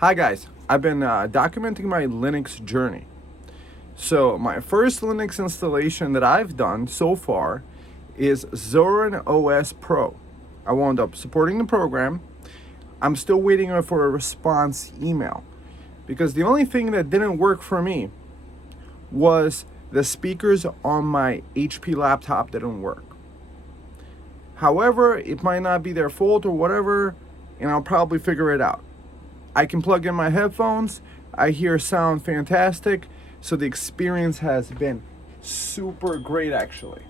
Hi guys, I've been documenting my Linux journey. So my first Linux installation that I've done so far is Zorin OS Pro. I wound up supporting the program. I'm still waiting for a response email because the only thing that didn't work for me was the speakers on my HP laptop didn't work. However, it might not be their fault or whatever, and I'll probably figure it out. I can plug in my headphones, I hear sound fantastic, so the experience has been super great actually.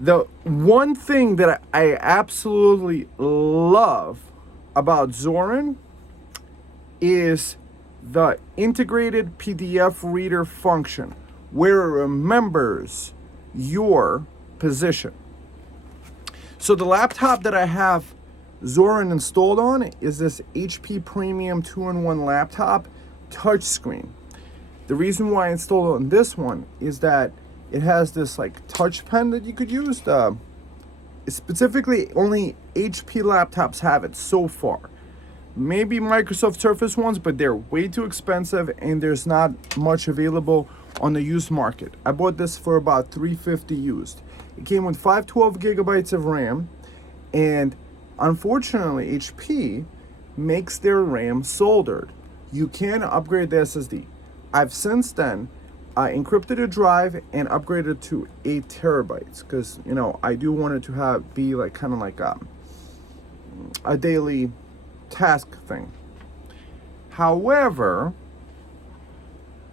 The one thing that I absolutely love about Zorin is the integrated PDF reader function where it remembers your position. So the laptop that I have Zorin installed on is this HP Premium 2-in-1 laptop touchscreen. The reason why I installed it on this one is that it has this like touch pen that you could use. Specifically, only HP laptops have it so far. Maybe Microsoft Surface ones, but they're way too expensive and there's not much available on the used market. I bought this for about $350 used. It came with 512 gigabytes of RAM, and unfortunately HP makes their RAM soldered. You can upgrade the SSD. I've since then encrypted a drive and upgraded to 8 terabytes because I do want it to be like kind of like a daily task thing. However,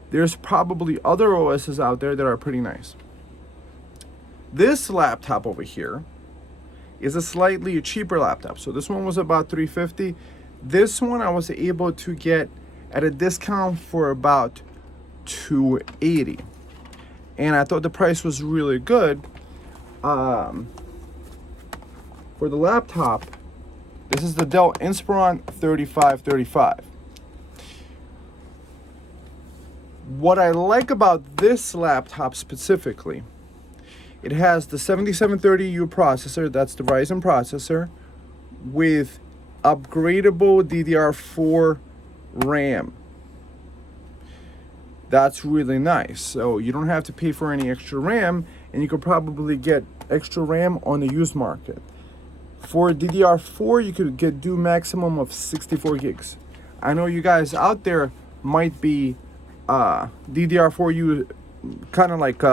there's probably other OSs out there that are pretty nice. This laptop over here is a slightly cheaper laptop. So this one was about $350. This one I was able to get at a discount for about $280. And I thought the price was really good. For the laptop, this is the Dell Inspiron 3535. What I like about this laptop specifically, it has the 7730U processor, that's the Ryzen processor, with upgradable DDR4 RAM. That's really nice. So you don't have to pay for any extra RAM, and you could probably get extra RAM on the used market. For DDR4, you could do maximum of 64 gigs. I know you guys out there might be DDR4U kind of like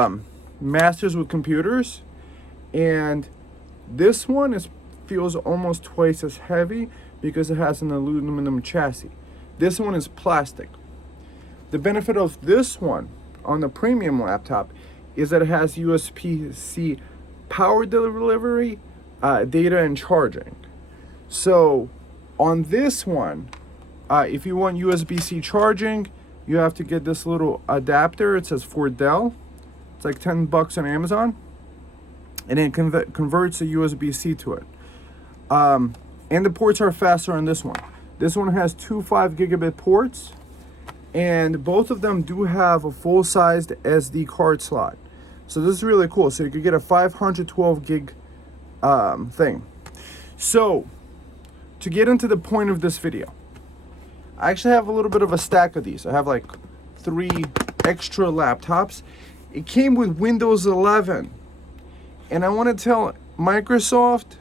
masters with computers, and this one feels almost twice as heavy because it has an aluminum chassis. This one is plastic. The benefit of this one on the premium laptop is that it has USB-C power delivery, data and charging. So on this one, if you want USB-C charging, you have to get this little adapter. It says for Dell. It's like $10 on Amazon, and it converts a USB-C to it. And the ports are faster on this one. This one has two 5 gigabit ports, and both of them do have a full-sized SD card slot. So this is really cool. So you could get a 512 gig thing. So to get into the point of this video, I actually have a little bit of a stack of these. I have like 3 extra laptops. It came with Windows 11, and I want to tell Microsoft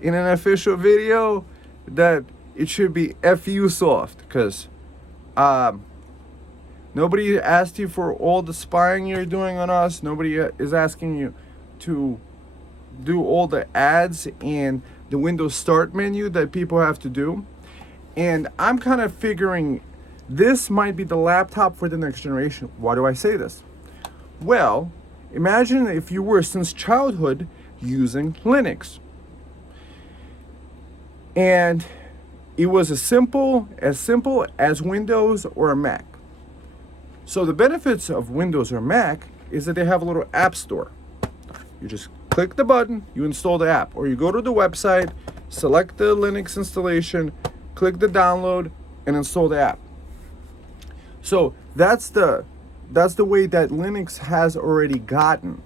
in an official video that it should be FU soft, because nobody asked you for all the spying you're doing on us. Nobody is asking you to do all the ads and the Windows Start menu that people have to do. And I'm kind of figuring this might be the laptop for the next generation. Why do I say this? Well, imagine if you were since childhood using Linux, and it was as simple as Windows or a Mac. So the benefits of Windows or Mac is that they have a little app store. You just click the button, you install the app, or you go to the website, select the Linux installation, click the download, and install the app. So that's the way that Linux has already gotten.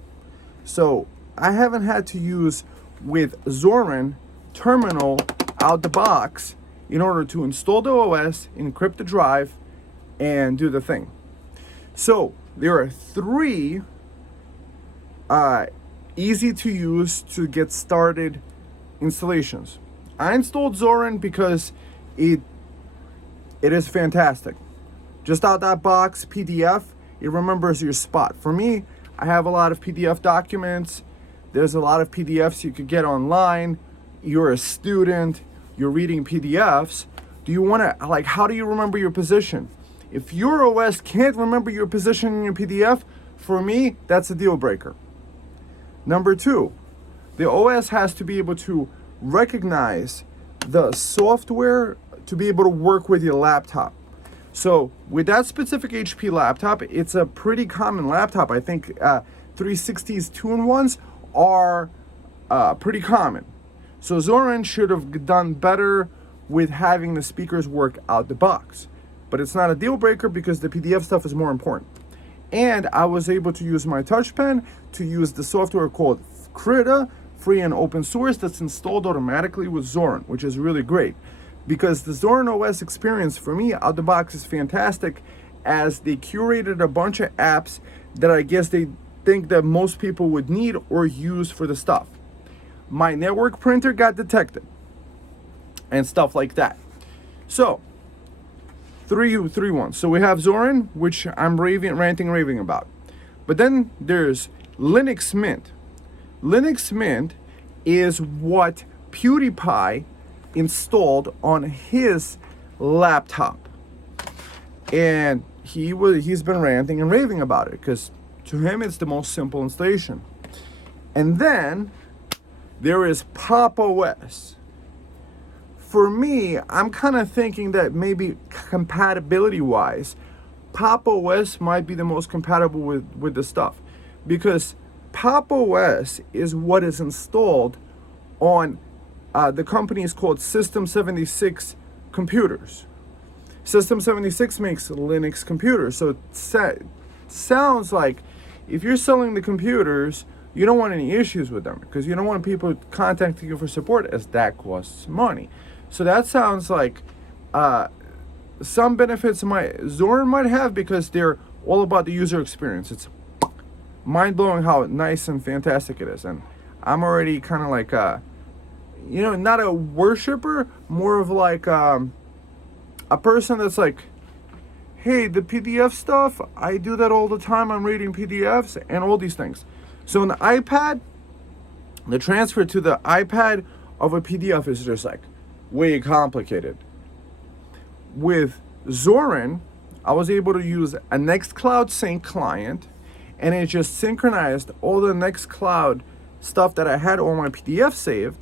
So I haven't had to use with Zorin terminal out the box in order to install the OS, encrypt the drive, and do the thing. So there are 3 easy to use to get started installations. I installed Zorin because it is fantastic. Just out that box, PDF, it remembers your spot. For me, I have a lot of PDF documents. There's a lot of PDFs you could get online. You're a student, you're reading PDFs. Do you want to, like, how do you remember your position? If your OS can't remember your position in your PDF, for me, that's a deal breaker. Number 2, the OS has to be able to recognize the software to be able to work with your laptop. So with that specific HP laptop, it's a pretty common laptop. I think 360s 2-in-1s are pretty common. So Zorin should have done better with having the speakers work out the box. But it's not a deal breaker because the PDF stuff is more important. And I was able to use my touch pen to use the software called Krita, free and open source, that's installed automatically with Zorin, which is really great. Because the Zorin OS experience for me out the box is fantastic, as they curated a bunch of apps that I guess they think that most people would need or use for the stuff. My network printer got detected and stuff like that. So 3 ones. So we have Zorin, which I'm ranting and raving about. But then there's Linux Mint. Linux Mint is what PewDiePie installed on his laptop. And he's been ranting and raving about it because to him it's the most simple installation. And then there is Pop! OS. For me, I'm kind of thinking that maybe compatibility-wise, Pop! OS might be the most compatible with the stuff. Because Pop! OS is what is installed on the company is called System 76 computers. System 76 makes Linux computers. So it sounds like if you're selling the computers, you don't want any issues with them because you don't want people contacting you for support, as that costs money. So that sounds like some benefits Zorin might have because they're all about the user experience. It's mind-blowing how nice and fantastic it is. And I'm already kind of like, not a worshiper, more of like a person that's like, hey, the PDF stuff, I do that all the time. I'm reading PDFs and all these things. So on the iPad, the transfer to the iPad of a PDF is just like way complicated. With Zorin, I was able to use a Nextcloud Sync client, and it just synchronized all the Nextcloud stuff that I had on my PDF saved.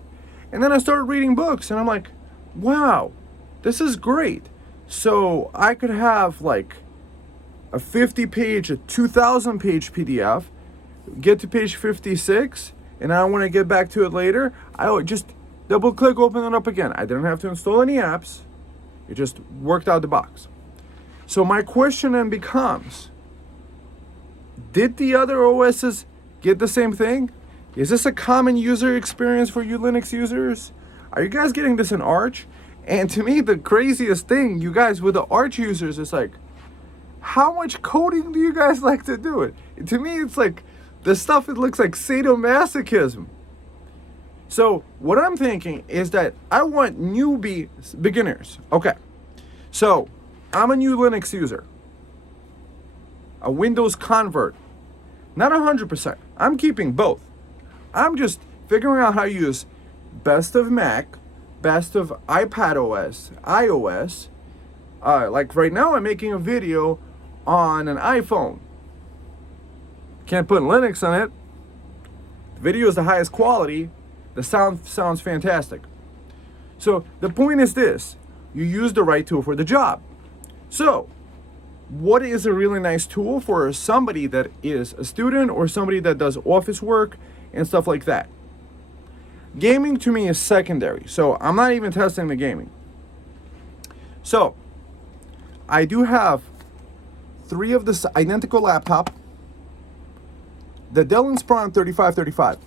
And then I started reading books, and I'm like, wow, this is great. So I could have like a 50-page, a 2,000-page PDF, get to page 56, and I want to get back to it later. I would just double-click, open it up again. I didn't have to install any apps. It just worked out the box. So my question then becomes, did the other OSs get the same thing? Is this a common user experience for you Linux users? Are you guys getting this in Arch? And to me, the craziest thing, you guys with the Arch users, is like, how much coding do you guys like to do it? To me, it's like, the stuff, it looks like sadomasochism. So what I'm thinking is that I want beginners. Okay, so I'm a new Linux user, a Windows convert, not 100%. I'm keeping both. I'm just figuring out how to use best of Mac, best of iPad OS, iOS. Like right now, I'm making a video on an iPhone. Can't put Linux on it. The video is the highest quality. The sound sounds fantastic. So the point is this: you use the right tool for the job. So what is a really nice tool for somebody that is a student or somebody that does office work and stuff like that? Gaming to me is secondary, so I'm not even testing the gaming. So I do have 3 of this identical laptop, the Dell Inspiron 3535.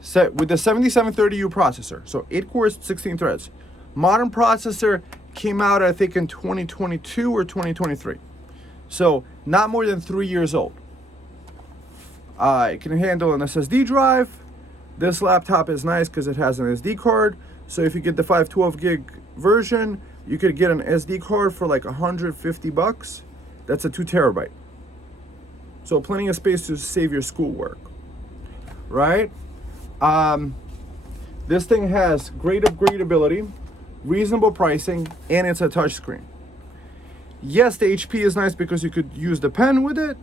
set with the 7730U processor. So 8 cores, 16 threads. Modern processor came out, I think, in 2022 or 2023. So not more than 3 years old. It can handle an SSD drive. This laptop is nice because it has an SD card. So if you get the 512 gig version, you could get an SD card for like $150. That's a 2 terabyte. So plenty of space to save your schoolwork, right? This thing has great upgradability, reasonable pricing, and it's a touchscreen. Yes, the HP is nice because you could use the pen with it,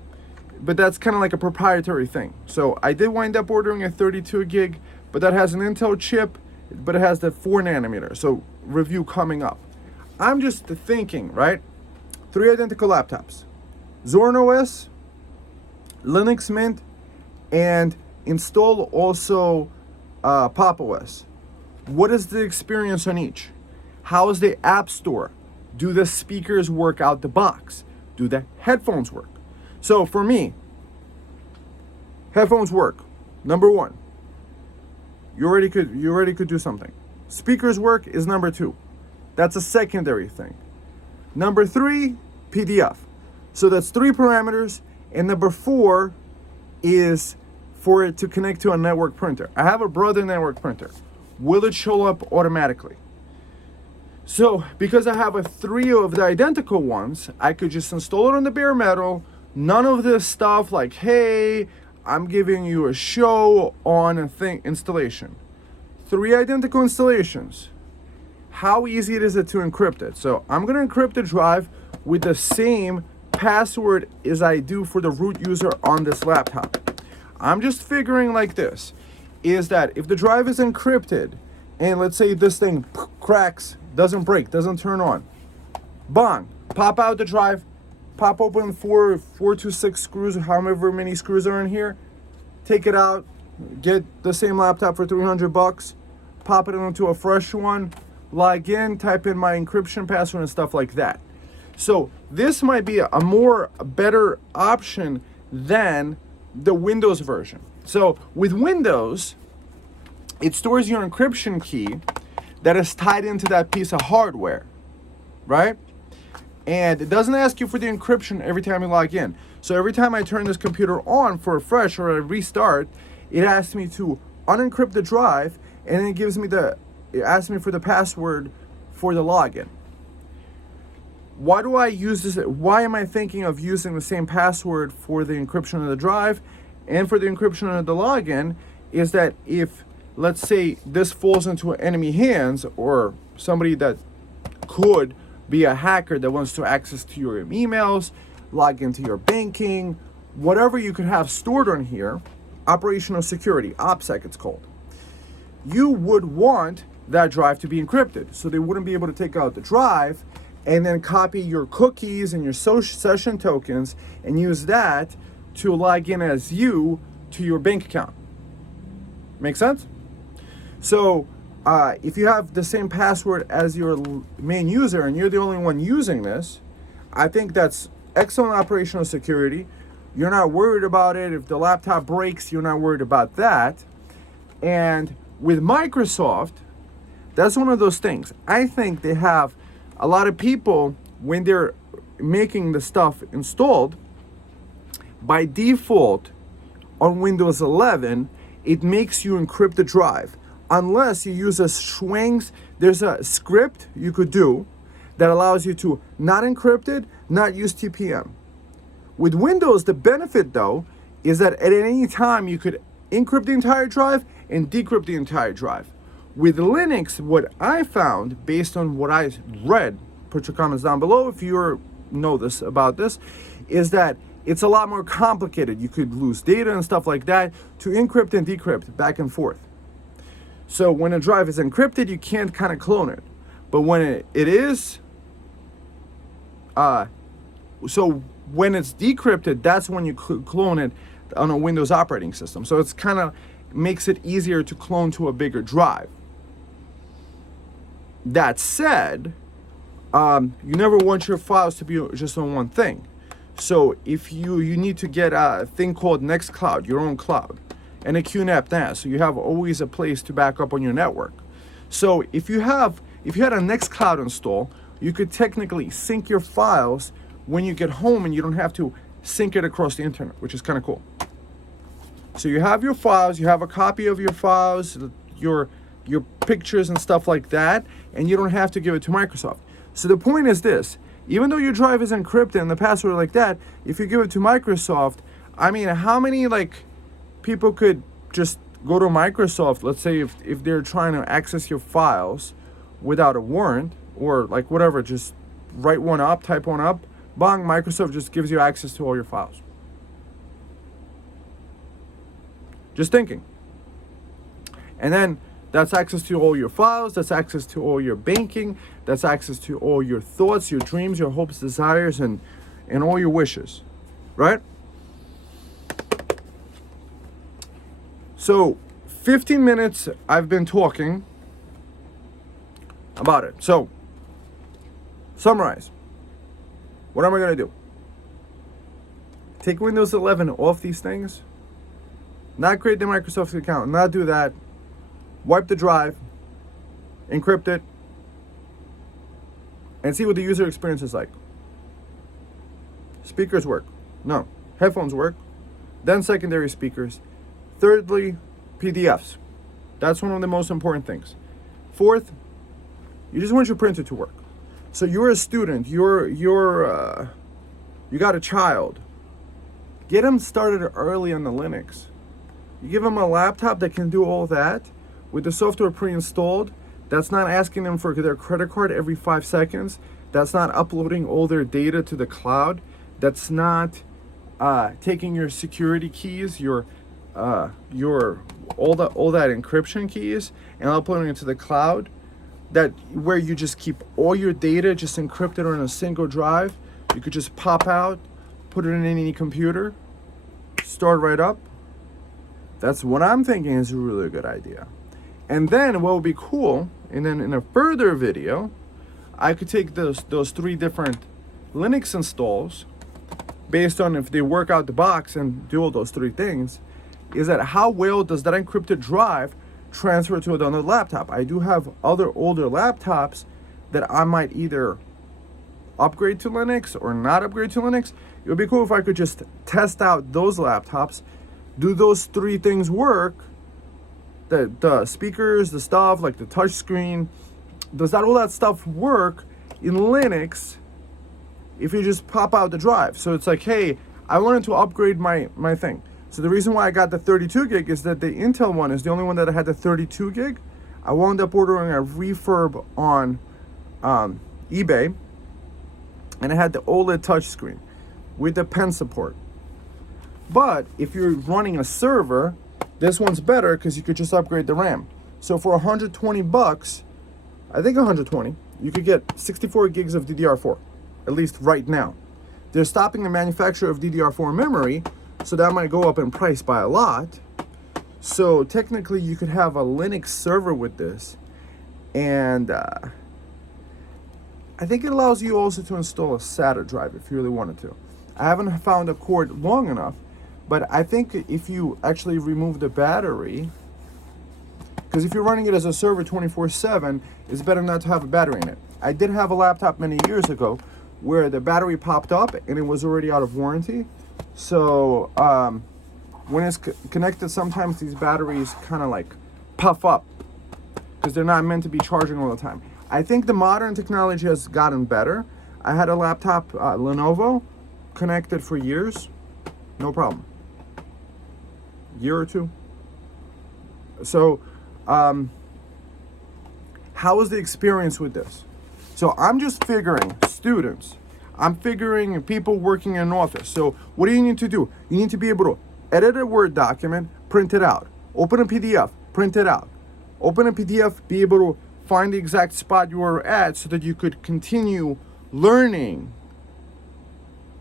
but that's kind of like a proprietary thing. So I did wind up ordering a 32 gig, but that has an Intel chip, but it has the 4 nanometer. So review coming up. I'm just thinking, right? 3 identical laptops. Zorin OS, Linux Mint, and install also Pop OS. What is the experience on each? How is the App Store? Do the speakers work out the box? Do the headphones work? So for me, headphones work. Number 1. You already could do something. Speakers work is number 2. That's a secondary thing. Number 3, PDF. So that's 3 parameters. And number 4 is for it to connect to a network printer. I have a Brother network printer. Will it show up automatically? So because I have 3 of the identical ones, I could just install it on the bare metal. None of this stuff like, hey, I'm giving you a show on a thing installation. 3 identical installations. How easy is it to encrypt it? So I'm going to encrypt the drive with the same password as I do for the root user on this laptop. I'm just figuring like this, is that if the drive is encrypted and let's say this thing cracks, doesn't break, doesn't turn on, bang, pop out the drive, pop open 4 to 6 screws, however many screws are in here, take it out, get the same laptop for $300, pop it into a fresh one, log in, type in my encryption password and stuff like that. So this might be a better option than the Windows version. So with Windows, it stores your encryption key that is tied into that piece of hardware, right? And it doesn't ask you for the encryption every time you log in. So every time I turn this computer on for a refresh or a restart, it asks me to unencrypt the drive, and then it asks me for the password for the login. Why do I use this? Why am I thinking of using the same password for the encryption of the drive and for the encryption of the login? Is that if, let's say, this falls into enemy hands or somebody that could be a hacker that wants to access to your emails, log into your banking, whatever you could have stored on here, operational security, OPSEC it's called, you would want that drive to be encrypted. So they wouldn't be able to take out the drive and then copy your cookies and your session tokens and use that to log in as you to your bank account. Make sense? So if you have the same password as your main user and you're the only one using this, I think that's excellent operational security. You're not worried about it. If the laptop breaks, you're not worried about that. And with Microsoft, that's one of those things. I think they have a lot of people, when they're making the stuff installed, by default on Windows 11, it makes you encrypt the drive. Unless you use a strings, there's a script you could do that allows you to not encrypt it, not use TPM. With Windows, the benefit though, is that at any time you could encrypt the entire drive and decrypt the entire drive. With Linux, what I found, based on what I read, put your comments down below if you know this about this, is that it's a lot more complicated. You could lose data and stuff like that to encrypt and decrypt back and forth. So when a drive is encrypted, you can't kind of clone it. But when it is, so when it's decrypted, that's when you clone it on a Windows operating system. So it's kind of makes it easier to clone to a bigger drive. That said, you never want your files to be just on one thing. So if you need to get a thing called Nextcloud, your own cloud, and a QNAP NAS, so you have always a place to back up on your network. So if you had a Nextcloud install, you could technically sync your files when you get home, and you don't have to sync it across the internet, which is kind of cool. So you have your files, you have a copy of your files, your pictures and stuff like that, and you don't have to give it to Microsoft. So the point is this: even though your drive is encrypted and the password like that, if you give it to Microsoft, I mean, how many people could just go to Microsoft, let's say if they're trying to access your files without a warrant or whatever, just write one up, type one up, bang, Microsoft just gives you access to all your files. Just thinking. And then that's access to all your files, that's access to all your banking, that's access to all your thoughts, your dreams, your hopes, desires, and all your wishes, right? So 15 minutes I've been talking about it. So summarize. What am I going to do? Take Windows 11 off these things, not create the Microsoft account, not do that, wipe the drive, encrypt it, and see what the user experience is like. Speakers work. No. Headphones work. Then secondary speakers. Thirdly, PDFs. That's one of the most important things. Fourth, you just want your printer to work. So you're a student, you got a child. Get them started early on the Linux. You give them a laptop that can do all that with the software pre-installed. That's not asking them for their credit card every 5 seconds. That's not uploading all their data to the cloud. That's not taking your security keys, your all that encryption keys, and uploading it to the cloud. That where you just keep all your data just encrypted on a single drive. You could just pop out, put it in any computer, start right up. That's what I'm thinking is a really good idea. And then what would be cool, and then in a further video, I could take those 3 different Linux installs based on if they work out the box and do all those 3 things, is that how well does that encrypted drive transfer to another laptop? I do have other older laptops that I might either upgrade to Linux or not upgrade to Linux. It would be cool if I could just test out those laptops. Do those 3 things work? The speakers, the stuff like the touch screen, does all that stuff work in Linux if you just pop out the drive? So it's like, hey, I wanted to upgrade my thing. So the reason why I got the 32 gig is that the Intel one is the only one that had the 32 gig. I wound up ordering a refurb on eBay, and it had the OLED touchscreen with the pen support. But if you're running a server, this one's better because you could just upgrade the RAM. So for $120, I think 120, you could get 64 gigs of DDR4, at least right now. They're stopping the manufacture of DDR4 memory, so that might go up in price by a lot. So technically you could have a Linux server with this, and I think it allows you also to install a SATA drive if you really wanted to. I haven't found a cord long enough, but I think if you actually remove the battery, because if you're running it as a server 24/7, it's better not to have a battery in it. I did have a laptop many years ago where the battery popped up and it was already out of warranty. So when it's connected, sometimes these batteries kind of puff up because they're not meant to be charging all the time. I think the modern technology has gotten better. I had a laptop, Lenovo, connected for years, no problem. Year or 2. So how is the experience with this? So I'm just figuring students. I'm figuring people working in an office. So what do you need to do? You need to be able to edit a Word document, print it out. Open a PDF, print it out. Open a PDF, be able to find the exact spot you were at so that you could continue learning.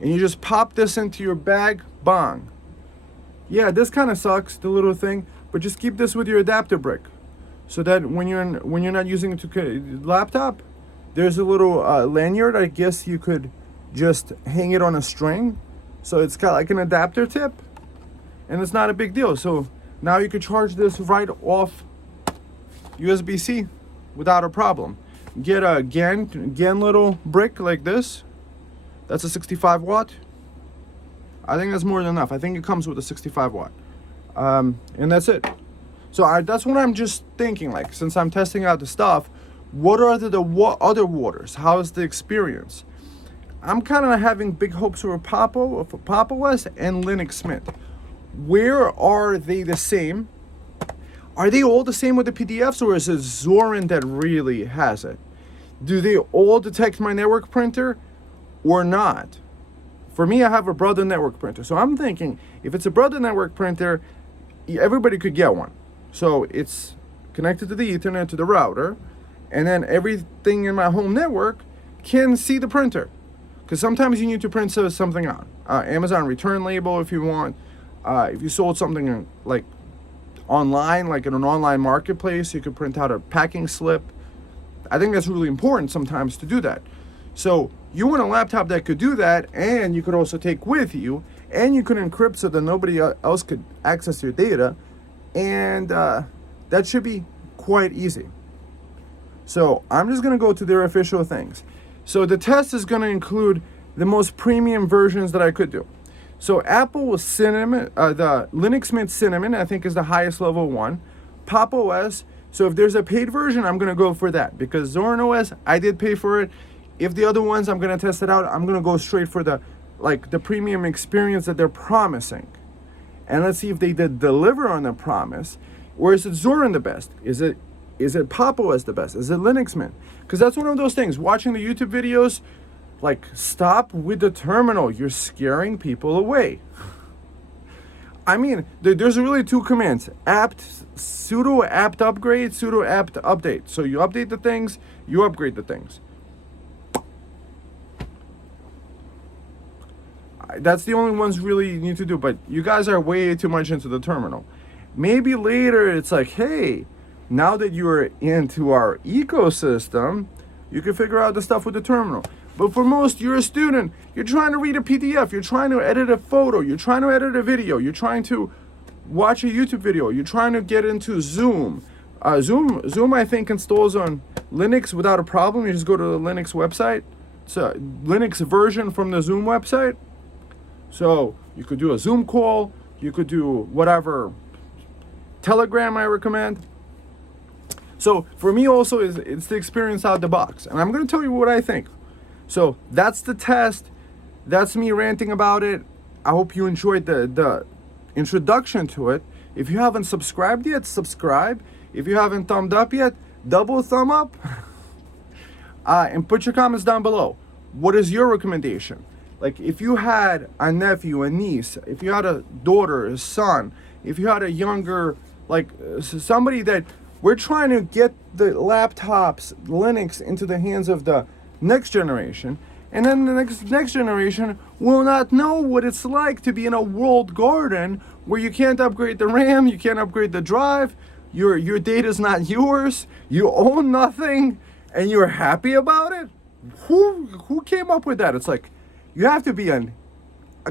And you just pop this into your bag, bang. Yeah, this kind of sucks, the little thing, but just keep this with your adapter brick so that when you're not using it to laptop, there's a little lanyard. I guess you could just hang it on a string, so it's got like an adapter tip, and it's not a big deal. So Now you could charge this right off USB-C without a problem. Get a GAN little brick like this. That's a 65 watt. I think that's more than enough. I think it comes with a 65 watt. And that's it. So that's what I'm just thinking, like, since I'm testing out the stuff, what are the other waters? How is the experience? I'm kind of having big hopes for Pop! OS and Linux Mint. Where are they the same? Are they all the same with the PDFs, or is it Zorin that really has it? Do they all detect my network printer or not? For me, I have a Brother network printer. So I'm thinking, if it's a Brother network printer, everybody could get one. So it's connected to the Ethernet to the router, and then everything in my home network can see the printer. Because sometimes you need to print something out. Amazon return label if you want. If you sold something like online, like in an online marketplace, you could print out a packing slip. I think that's really important sometimes to do that. So you want a laptop that could do that, and you could also take with you, and you could encrypt so that nobody else could access your data, and that should be quite easy. So I'm just going to go to their official things. So the test is going to include the most premium versions that I could do. So Apple was Cinnamon, the Linux Mint Cinnamon, I think is the highest level one. Pop! OS, so if there's a paid version, I'm going to go for that. Because Zorin OS, I did pay for it. If the other ones, I'm going to test it out. I'm going to go straight for the premium experience that they're promising. And let's see if they did deliver on the promise. Or is it Zorin the best? Is it Pop! OS the best? Is it Linux Mint? Because that's one of those things. Watching the YouTube videos, like, stop with the terminal. You're scaring people away. I mean, there's really two commands. Sudo apt upgrade, sudo apt update. So you update the things, you upgrade the things. That's the only ones really you need to do. But you guys are way too much into the terminal. Maybe later it's like, hey, now that you're into our ecosystem, you can figure out the stuff with the terminal. But for most, you're a student, you're trying to read a PDF, you're trying to edit a photo, you're trying to edit a video, you're trying to watch a YouTube video, you're trying to get into Zoom. Zoom, I think, installs on Linux without a problem. You just go to the Linux website. It's a Linux version from the Zoom website. So you could do a Zoom call, you could do whatever. Telegram, I recommend. So for me also, it's the experience out the box. And I'm going to tell you what I think. So that's the test. That's me ranting about it. I hope you enjoyed the introduction to it. If you haven't subscribed yet, subscribe. If you haven't thumbed up yet, double thumb up. And put your comments down below. What is your recommendation? Like, if you had a nephew, a niece, if you had a daughter, a son, if you had a younger, like, somebody that we're trying to get the laptops, Linux, into the hands of the next generation, and then the next generation will not know what it's like to be in a walled garden where you can't upgrade the RAM, you can't upgrade the drive, your data's not yours, you own nothing, and you're happy about it? Who came up with that? It's like, you have to be a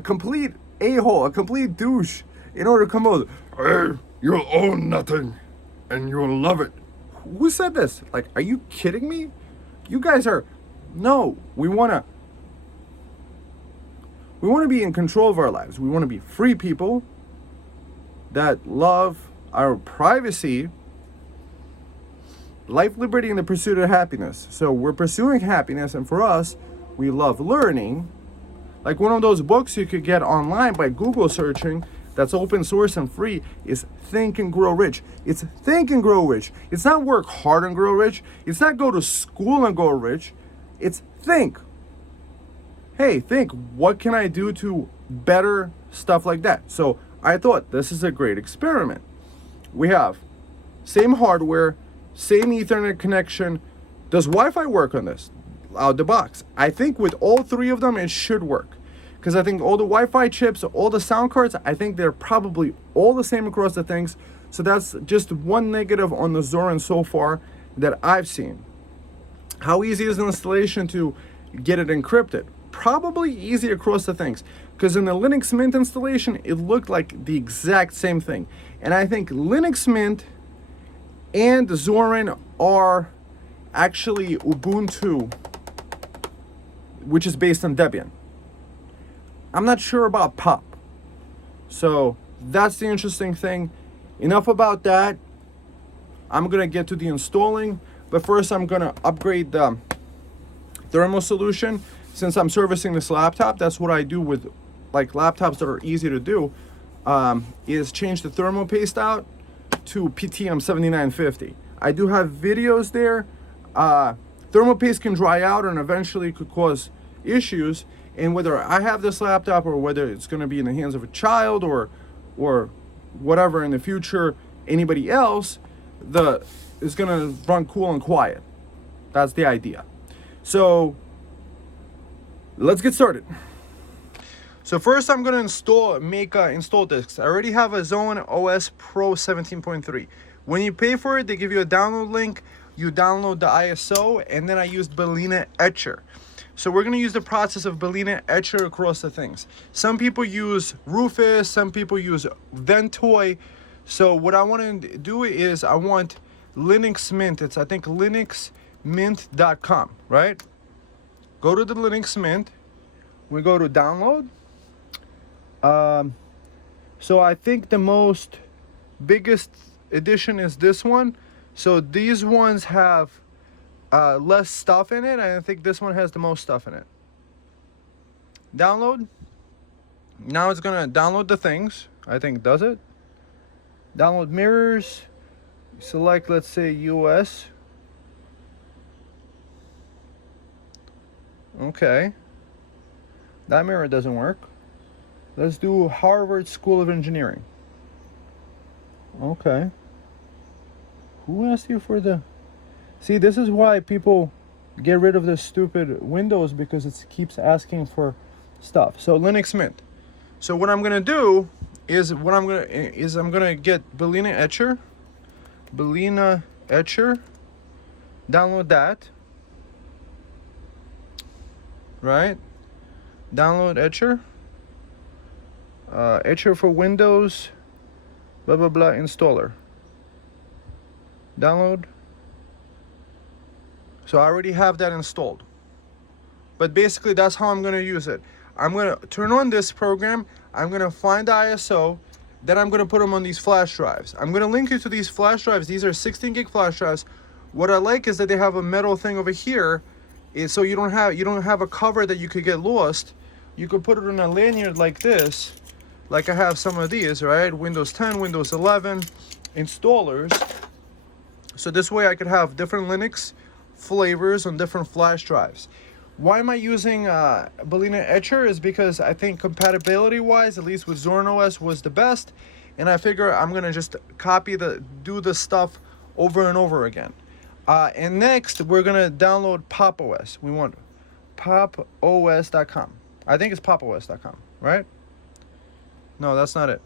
complete a-hole, a complete douche in order to come out, hey, you'll own nothing and you'll love it. Who said this? Like, are you kidding me? You guys are, no, we want to be in control of our lives. We want to be free people that love our privacy, life, liberty, and the pursuit of happiness. So we're pursuing happiness, and for us, we love learning. Like, one of those books you could get online by Google searching that's open source and free is Think and Grow Rich. It's Think and Grow Rich. It's not work hard and grow rich. It's not go to school and grow rich. It's think. Hey, think, what can I do to better stuff like that? So I thought this is a great experiment. We have same hardware, same Ethernet connection. Does Wi-Fi work on this? Out the box. I think with all three of them, it should work. Because I think all the Wi-Fi chips, all the sound cards, I think they're probably all the same across the things. So that's just one negative on the Zorin so far that I've seen. How easy is the installation to get it encrypted? probably easy across the things, because in the Linux Mint installation, it looked like the exact same thing. And I think Linux Mint and Zorin are actually Ubuntu, which is based on Debian. I'm not sure about Pop. So that's the interesting thing. Enough about that. I'm gonna get to the installing, but first I'm gonna upgrade the thermal solution. Since I'm servicing this laptop, that's what I do with like laptops that are easy to do, is change the thermal paste out to PTM 7950. I do have videos there. Thermal paste can dry out and eventually could cause issues, and whether I have this laptop or whether it's going to be in the hands of a child or whatever in the future, anybody else, is going to run cool and quiet. That's the idea. So let's get started. So first I'm going to install disks. I already have a Zorin OS Pro 17.3. When you pay for it, they give you a download link. You download the ISO, and then I used Balena Etcher. So we're going to use the process of Balena Etcher across the things. Some people use Rufus, some people use Ventoy. So what I want to do is I want Linux Mint. It's, I think, linuxmint.com, right? Go to the Linux Mint. We go to download. So I think the biggest edition is this one. So these ones have less stuff in it, and I think this one has the most stuff in it. Download. Now it's gonna download the things. I think it does it. Download mirrors. Select, let's say, US. Okay. That mirror doesn't work. Let's do Harvard School of Engineering. Okay. Who asked you for the... See, this is why people get rid of the stupid Windows, because it keeps asking for stuff. So Linux Mint. So what I'm gonna do is I'm gonna get Balena Etcher. Balena Etcher. Download that. Right? Download Etcher. Etcher for Windows. Blah blah blah. Installer. Download. So I already have that installed. But basically that's how I'm going to use it. I'm going to turn on this program. I'm going to find the ISO. Then I'm going to put them on these flash drives. I'm going to link you to these flash drives. These are 16 gig flash drives. What I like is that they have a metal thing over here, so you don't have a cover that you could get lost. You could put it on a lanyard like this, like I have some of these, right? Windows 10, Windows 11 installers. So this way I could have different Linux flavors on different flash drives. Why am I using Balena Etcher? Is because I think compatibility wise, at least with Zorin OS, was the best, and I figure I'm gonna just do the stuff over and over again. And next we're gonna download Pop OS. We want popos.com. I think it's popos.com, right? No, that's not it.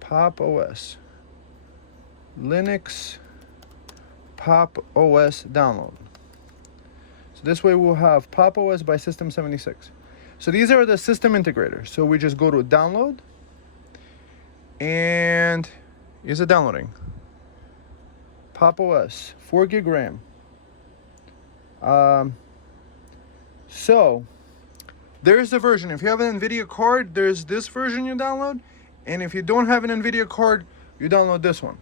Pop OS. Linux Pop OS download. So this way we'll have Pop OS by System 76. So these are the system integrators. So we just go to download, and is it downloading? Pop OS, 4 gig RAM. So there's the version. If you have an NVIDIA card, there's this version you download, and if you don't have an NVIDIA card, you download this one.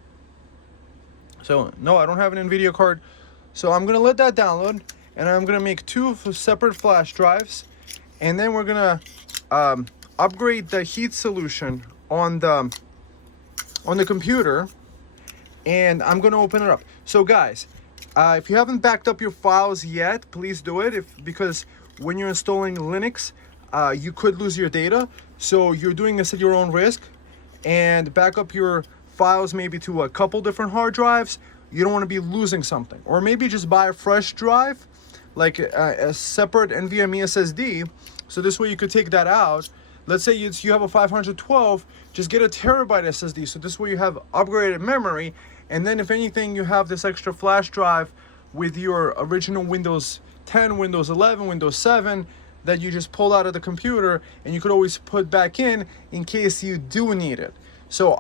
So no, I don't have an NVIDIA card, so I'm gonna let that download, and I'm gonna make 2 separate flash drives, and then we're gonna upgrade the heat solution on the computer, and I'm gonna open it up. So guys, if you haven't backed up your files yet, please do it, because when you're installing Linux, you could lose your data. So you're doing this at your own risk, and back up your files maybe to a couple different hard drives. You don't want to be losing something, or maybe just buy a fresh drive, like a separate NVMe SSD. So this way you could take that out. Let's say you have a 512, just get a terabyte SSD. So this way you have upgraded memory, and then if anything, you have this extra flash drive with your original Windows 10, Windows 11, Windows 7 that you just pulled out of the computer, and you could always put back in case you do need it. So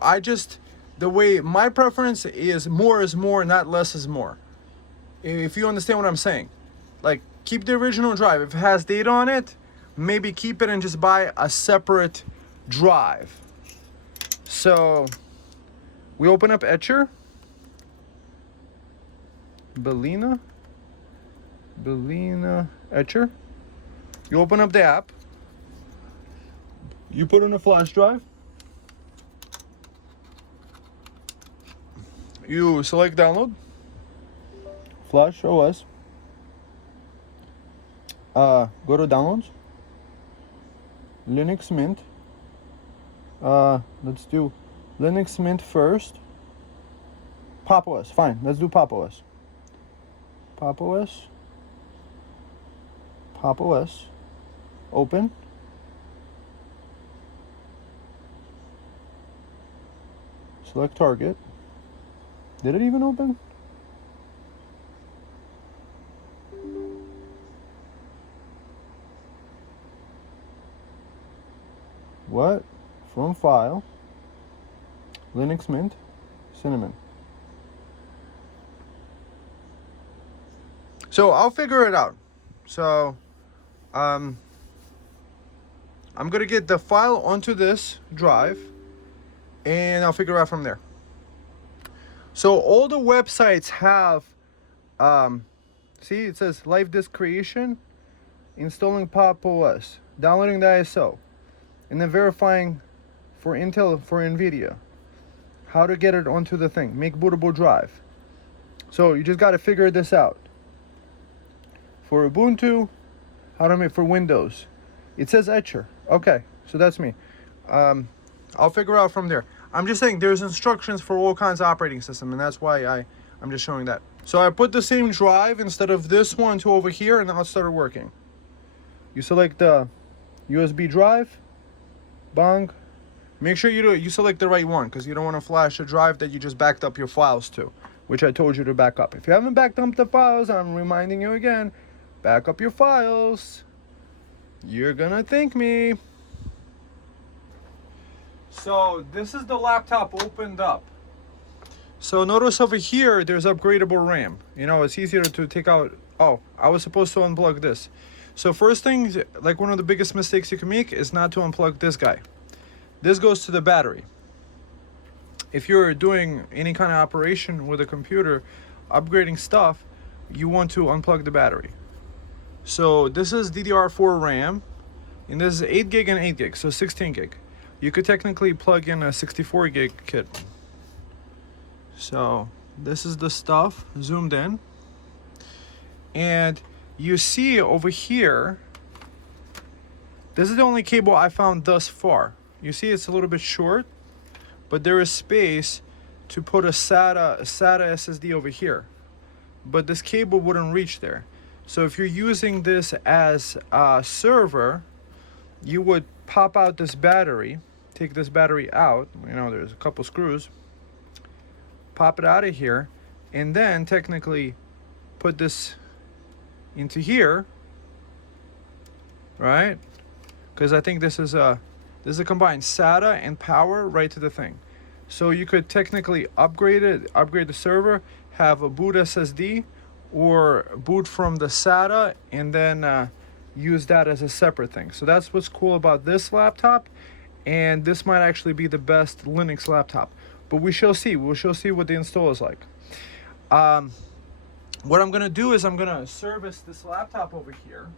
the way my preference is more, not less is more. If you understand what I'm saying. Like, keep the original drive. If it has data on it, maybe keep it and just buy a separate drive. So we open up Etcher. Bellina Etcher. You open up the app. You put in a flash drive. You select download. Flash OS. Go to downloads. Linux Mint. Let's do Linux Mint first. Pop OS. Fine. Let's do Pop OS. Pop OS. Pop OS. Open. Select target. Did it even open? What? From file. Linux Mint. Cinnamon. So I'll figure it out. So I'm gonna get the file onto this drive, and I'll figure it out from there. So all the websites have, see, it says live disk creation, installing Pop OS, downloading the ISO, and then verifying for Intel, for NVIDIA, how to get it onto the thing, make bootable drive. So you just got to figure this out. For Ubuntu, how to make for Windows. It says Etcher. Okay, so that's me. I'll figure out from there. I'm just saying there's instructions for all kinds of operating system, and that's why I'm just showing that. So I put the same drive instead of this one to over here, and now it started working. You select the USB drive. Bang. Make sure you select the right one, because you don't want to flash a drive that you just backed up your files to, which I told you to back up. If you haven't backed up the files, I'm reminding you again, back up your files. You're gonna thank me. So this is the laptop opened up. So notice over here, there's upgradable RAM. You know, it's easier to take out. Oh, I was supposed to unplug this. So first thing, like one of the biggest mistakes you can make is not to unplug this guy. This goes to the battery. If you're doing any kind of operation with a computer, upgrading stuff, you want to unplug the battery. So this is DDR4 RAM, and this is 8 gig and 8 gig, so 16 gig. You could technically plug in a 64 gig kit. So this is the stuff zoomed in, and you see over here, this is the only cable I found thus far. You see it's a little bit short, but there is space to put a SATA SSD over here, but this cable wouldn't reach there. So if you're using this as a server, you would pop out this battery, take this battery out, you know, there's a couple screws, pop it out of here, and then technically put this into here, right? Because I think this is a combined SATA and power right to the thing. So you could technically upgrade the server, have a boot SSD, or boot from the SATA, and then use that as a separate thing. So that's what's cool about this laptop, and this might actually be the best Linux laptop. But we shall see. We shall see what the install is like. What I'm gonna do is I'm gonna service this laptop over here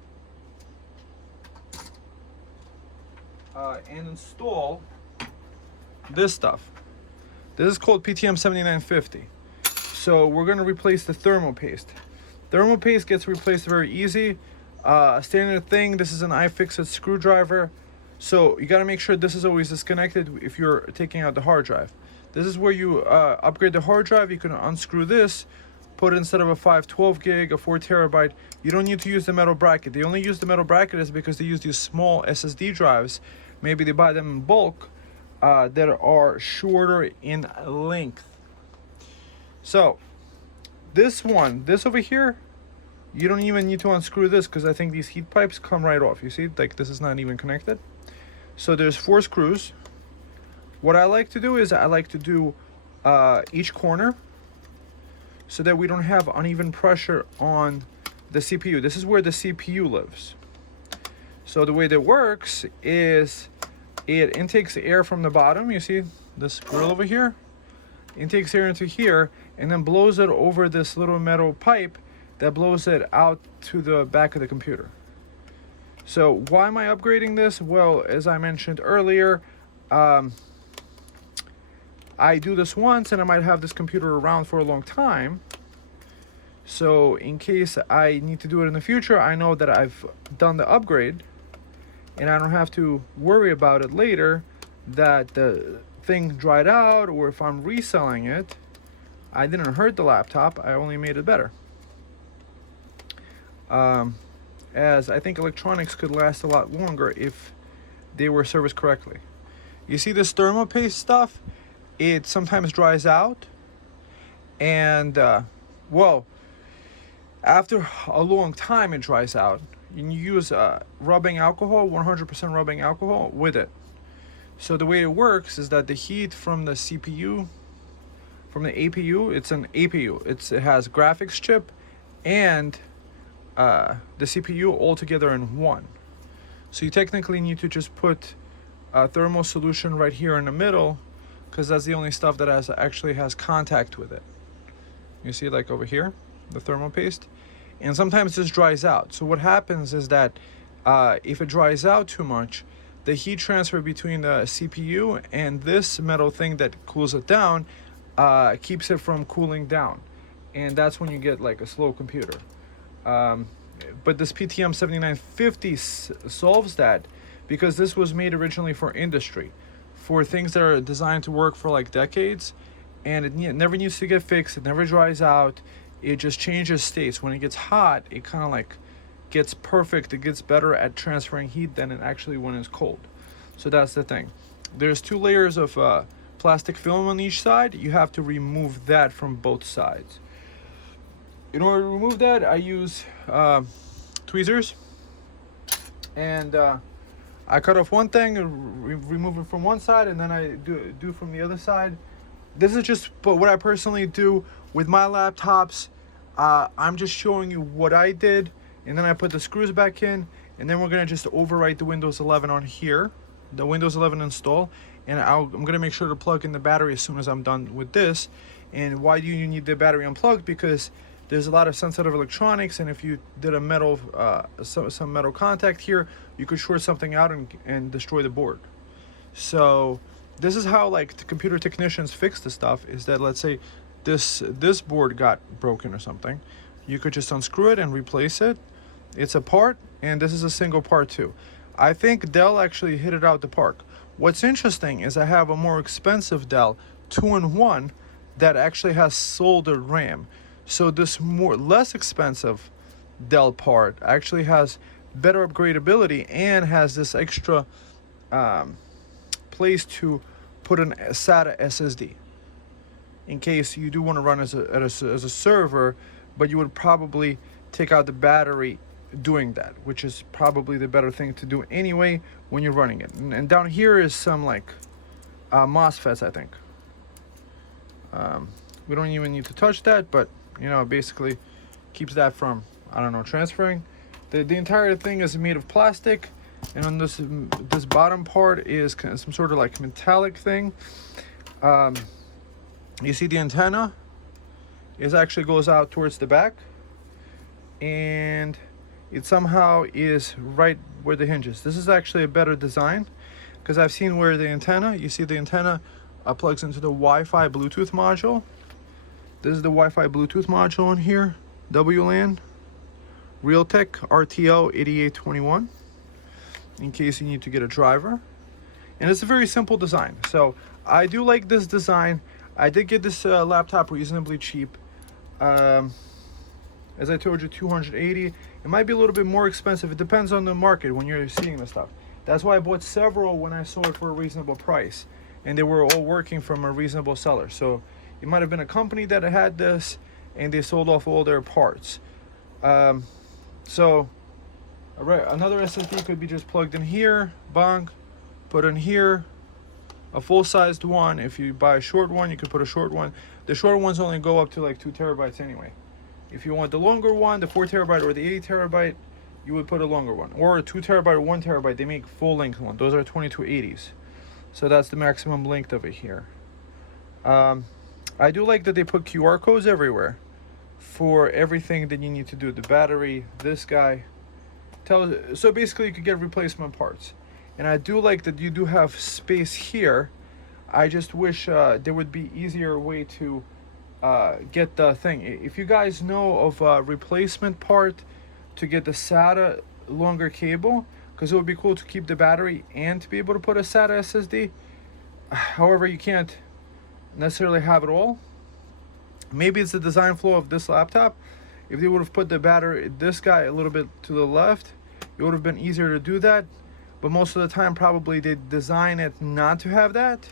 and install this stuff. This is called PTM 7950. So we're gonna replace the thermal paste. Thermal paste gets replaced very easy. Standard thing. This is an Ifixit screwdriver. So you gotta make sure this is always disconnected if you're taking out the hard drive. This is where you upgrade the hard drive. You can unscrew this, put it instead of a 512 gig, a 4 terabyte. You don't need to use the metal bracket. They only use the metal bracket is because they use these small SSD drives. Maybe they buy them in bulk that are shorter in length. So This one, this over here, you don't even need to unscrew this because I think these heat pipes come right off. You see, like this is not even connected. So there's 4 screws. What I like to do is I like to do each corner so that we don't have uneven pressure on the CPU. This is where the CPU lives. So the way that works is it intakes air from the bottom. You see this grill over here? Intakes air into here and then blows it over this little metal pipe that blows it out to the back of the computer. So why am I upgrading this? Well, as I mentioned earlier, I do this once and I might have this computer around for a long time. So in case I need to do it in the future, I know that I've done the upgrade and I don't have to worry about it later that the thing dried out, or if I'm reselling it, I didn't hurt the laptop, I only made it better. As I think electronics could last a lot longer if they were serviced correctly. You see this thermal paste stuff, it sometimes dries out, and well, after a long time it dries out. You use rubbing alcohol, 100% rubbing alcohol with it. So the way it works is that the heat from the CPU, from the APU, it's an APU. It has graphics chip and the CPU all together in one. So you technically need to just put a thermal solution right here in the middle, because that's the only stuff that actually has contact with it. You see, like over here, the thermal paste, and sometimes this dries out. So what happens is that if it dries out too much, the heat transfer between the CPU and this metal thing that cools it down keeps it from cooling down, and that's when you get like a slow computer. But this PTM 7950 solves that, because this was made originally for industry, for things that are designed to work for like decades, and it never needs to get fixed. It never dries out. It just changes states. When it gets hot, it kind of like gets perfect. It gets better at transferring heat than it actually when it's cold. So that's the thing. There's 2 layers of plastic film on each side. You have to remove that from both sides. In order to remove that, I use tweezers, and I cut off one thing, remove it from one side, and then I do from the other side. This is just what I personally do with my laptops. I'm just showing you what I did, and then I put the screws back in, and then we're gonna just overwrite the Windows 11 on here, the Windows 11 install, and I'm gonna make sure to plug in the battery as soon as I'm done with this. And why do you need the battery unplugged? Because there's a lot of sensitive electronics, and if you did a metal, some metal contact here, you could short something out and destroy the board. So this is how like the computer technicians fix the stuff, is that let's say this board got broken or something, you could just unscrew it and replace it. It's a part, and this is a single part too. I think Dell actually hit it out the park. What's interesting is I have a more expensive Dell 2-in-1 that actually has soldered RAM. So this less expensive Dell part actually has better upgradability and has this extra place to put an SATA SSD in case you do want to run as a server, but you would probably take out the battery doing that, which is probably the better thing to do anyway when you're running it. And down here is some like MOSFETs, I think. We don't even need to touch that, but you know, basically keeps that from, I don't know, transferring. The entire thing is made of plastic, and on this bottom part is some sort of like metallic thing. You see the antenna actually goes out towards the back, and it somehow is right where the hinge is. This is actually a better design, because I've seen where the antenna, you see the antenna plugs into the Wi-Fi Bluetooth module. This is the Wi-Fi Bluetooth module in here, WLAN, Realtek RTL 8821, in case you need to get a driver. And it's a very simple design. So I do like this design. I did get this laptop reasonably cheap. As I told you, $280. It might be a little bit more expensive. It depends on the market when you're seeing this stuff. That's why I bought several when I saw it for a reasonable price, and they were all working from a reasonable seller. So it might have been a company that had this, and they sold off all their parts. So another SSD could be just plugged in here, bang, put in here. A full-sized one, if you buy a short one, you could put a short one. The shorter ones only go up to like 2 terabytes anyway. If you want the longer one, the 4 terabyte or the 8 terabyte, you would put a longer one. Or a 2 terabyte or 1 terabyte, they make full-length one. Those are 2280s. So that's the maximum length of it here. I do like that they put QR codes everywhere for everything that you need to do. The battery, this guy. So basically you could get replacement parts. And I do like that you do have space here. I just wish there would be easier way to get the thing. If you guys know of a replacement part to get the SATA longer cable, because it would be cool to keep the battery and to be able to put a SATA SSD. However, you can't necessarily have it all. Maybe it's the design flaw of this laptop. If they would have put the battery, this guy a little bit to the left, it would have been easier to do that. But most of the time, probably they design it not to have that.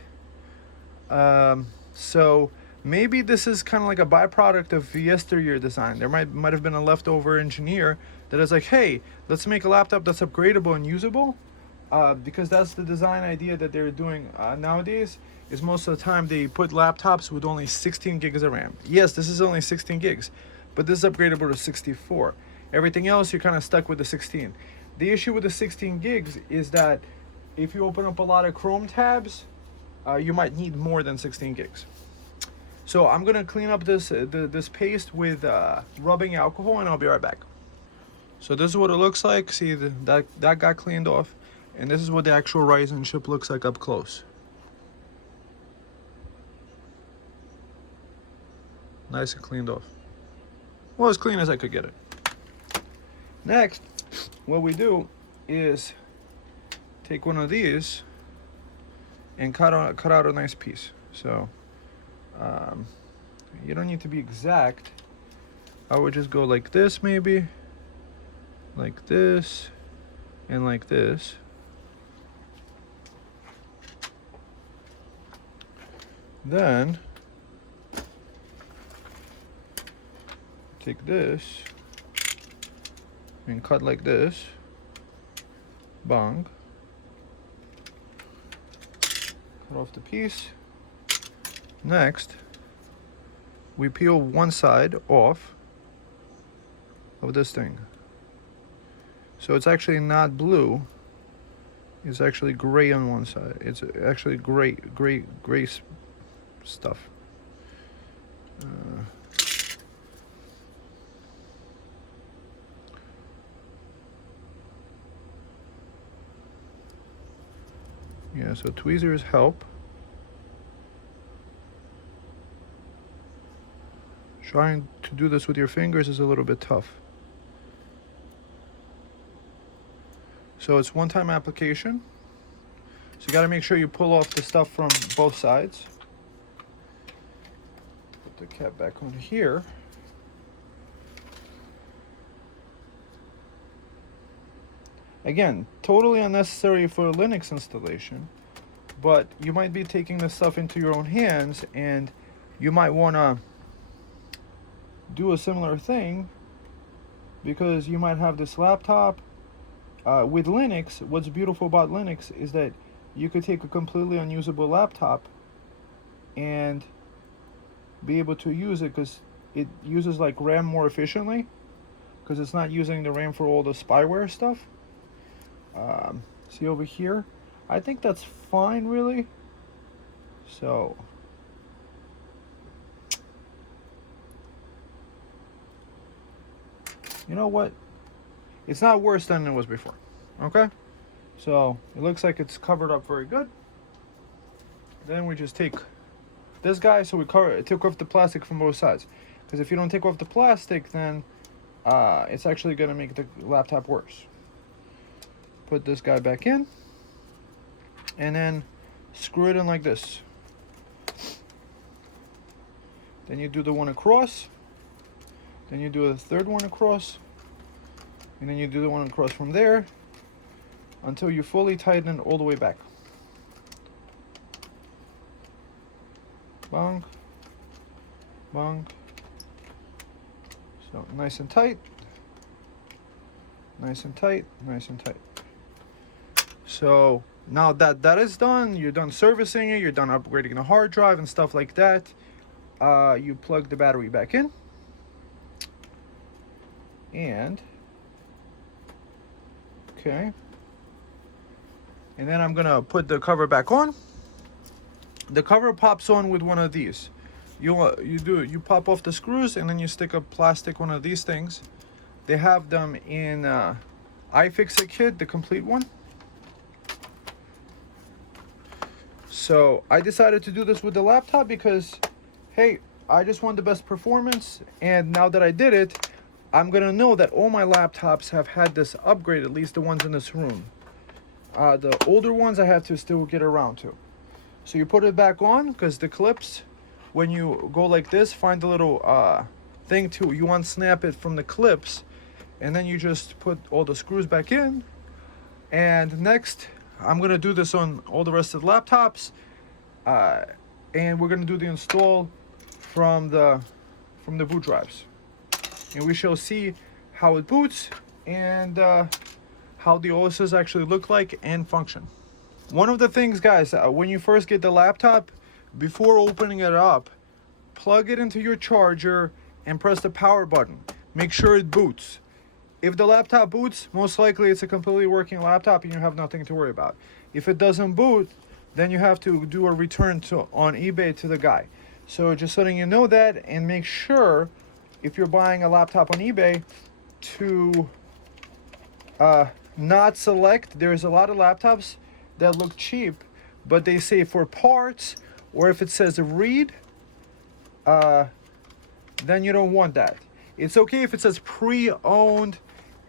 So maybe this is kind of like a byproduct of yesteryear design. There might have been a leftover engineer that is like, hey, let's make a laptop that's upgradable and usable. Because that's the design idea that they're doing nowadays. Is most of the time they put laptops with only 16 gigs of RAM. Yes, this is only 16 gigs, but this is upgradable to 64. Everything else, you're kind of stuck with the 16. The issue with the 16 gigs is that if you open up a lot of Chrome tabs, you might need more than 16 gigs. So I'm gonna clean up this paste with rubbing alcohol, and I'll be right back. So this is what it looks like. See, that got cleaned off, and this is what the actual Ryzen chip looks like up close. Nice and cleaned off. Well, as clean as I could get it. Next, what we do is take one of these and cut out a nice piece. So you don't need to be exact. I would just go like this, maybe like this and like this. Then take this and cut like this. Bang. Cut off the piece. Next, we peel one side off of this thing. So it's actually not blue. It's actually gray on one side. It's actually gray stuff. Yeah, so tweezers help. Trying to do this with your fingers is a little bit tough. So it's one-time application. So you got to make sure you pull off the stuff from both sides. Put the cap back on here. Again, totally unnecessary for a Linux installation, but you might be taking this stuff into your own hands, and you might want to do a similar thing because you might have this laptop. With Linux, what's beautiful about Linux is that you could take a completely unusable laptop and be able to use it because it uses like RAM more efficiently because it's not using the RAM for all the spyware stuff. See over here, I think that's fine really. So you know what, it's not worse than it was before. Okay, so it looks like it's covered up very good. Then we just take this guy, so we took off the plastic from both sides, because if you don't take off the plastic, then it's actually going to make the laptop worse. Put this guy back in, and then screw it in like this. Then you do the one across, then you do a third one across, and then you do the one across from there until you fully tighten it all the way back. Bang, bang, So nice and tight, nice and tight, nice and tight. So now that that is done, you're done servicing it, you're done upgrading the hard drive and stuff like that. You plug the battery back in, and okay, and then I'm gonna put the cover back on. The cover pops on with one of these. You pop off the screws, and then you stick a plastic one of these things. They have them in Ifixit kit, the complete one. So I decided to do this with the laptop because, hey, I just want the best performance, and now that I did it, I'm gonna know that all my laptops have had this upgrade, at least the ones in this room. The older ones I have to still get around to. So you put it back on, because the clips, when you go like this, find the little thing to, you unsnap it from the clips, and then you just put all the screws back in. And next, I'm gonna do this on all the rest of the laptops, and we're gonna do the install from the boot drives, and we shall see how it boots and how the OSs actually look like and function. One of the things, guys, when you first get the laptop, before opening it up, plug it into your charger and press the power button. Make sure it boots. If the laptop boots, most likely it's a completely working laptop and you have nothing to worry about. If it doesn't boot, then you have to do a return on eBay to the guy. So just letting you know that, and make sure if you're buying a laptop on eBay to not select. There's a lot of laptops that look cheap, but they say for parts, or if it says read, then you don't want that. It's okay if it says pre-owned,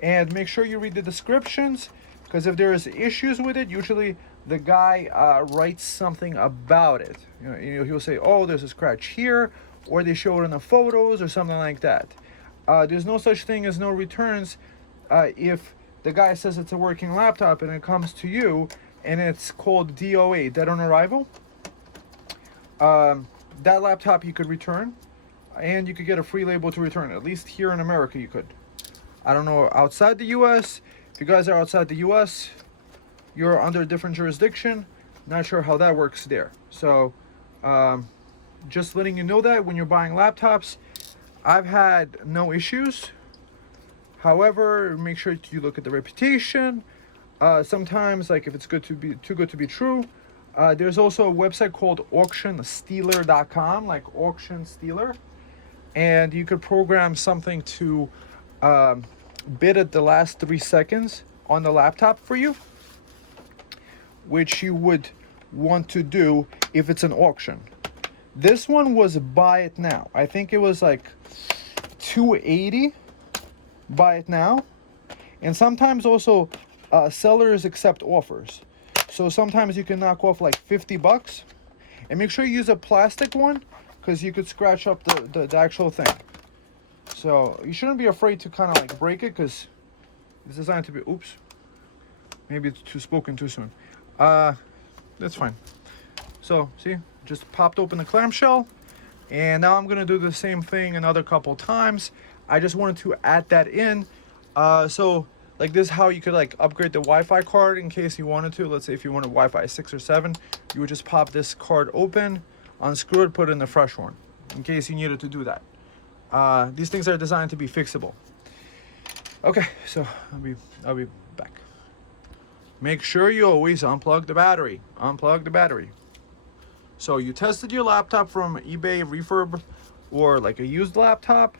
and make sure you read the descriptions, because if there is issues with it, usually the guy writes something about it. You know, he'll say, oh, there's a scratch here, or they show it in the photos or something like that. There's no such thing as no returns if the guy says it's a working laptop and it comes to you and it's called DOA, dead on arrival. That laptop you could return, and you could get a free label to return. At least here in America you could. I don't know outside the US. If you guys are outside the US, you're under a different jurisdiction. Not sure how that works there. So just letting you know that when you're buying laptops, I've had no issues. However, make sure you look at the reputation. Sometimes, like if it's too good to be true, there's also a website called auctionstealer.com, like auction stealer, and you could program something to bid at the last 3 seconds on the laptop for you, which you would want to do if it's an auction. This one was buy it now. I think it was like $280 buy it now, and sometimes also sellers accept offers. So sometimes you can knock off like $50, and make sure you use a plastic one, because you could scratch up the actual thing. So you shouldn't be afraid to kind of like break it, because it's designed to be, oops, maybe it's spoken too soon. That's fine. So see, just popped open the clamshell, and now I'm gonna do the same thing another couple times. I just wanted to add that in. So like this is how you could like upgrade the Wi-Fi card in case you wanted to. Let's say if you wanted Wi-Fi 6 or 7, you would just pop this card open, unscrew it, put it in the fresh one, in case you needed to do that. These things are designed to be fixable. Okay, so I'll be back. Make sure you always unplug the battery. Unplug the battery. So you tested your laptop from eBay refurb or like a used laptop,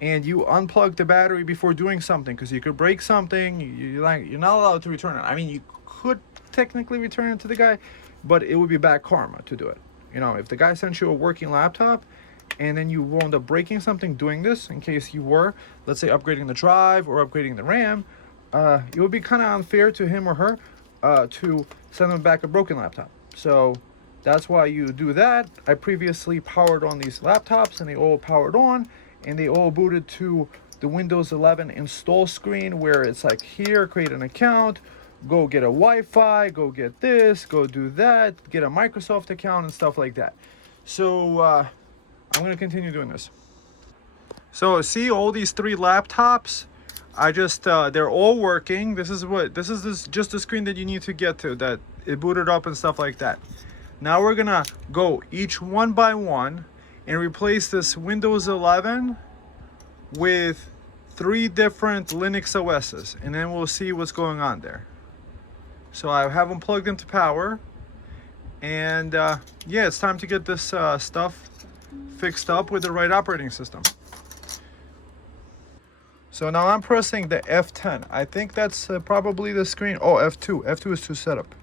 and you unplug the battery before doing something, because you could break something. You're not allowed to return it. I mean, you could technically return it to the guy, but it would be bad karma to do it. You know, if the guy sent you a working laptop and then you wound up breaking something doing this, in case you were, let's say, upgrading the drive or upgrading the RAM, it would be kind of unfair to him or her to send them back a broken laptop. So that's why you do that. I previously powered on these laptops, and they all powered on, and they all booted to the Windows 11 install screen, where it's like, here, create an account, go get a Wi-Fi, go get this, go do that, get a Microsoft account and stuff like that. So I'm going to continue doing this. So see all these 3 laptops, I just they're all working. This is just the screen that you need to get to, that it booted up and stuff like that. Now we're gonna go each one by one and replace this Windows 11 with 3 different Linux OSs, and then we'll see what's going on there. So I have them plugged into power, and yeah, it's time to get this stuff fixed up with the right operating system. So now I'm pressing the F10. I think that's probably the screen. Oh, F2. F2 is to setup.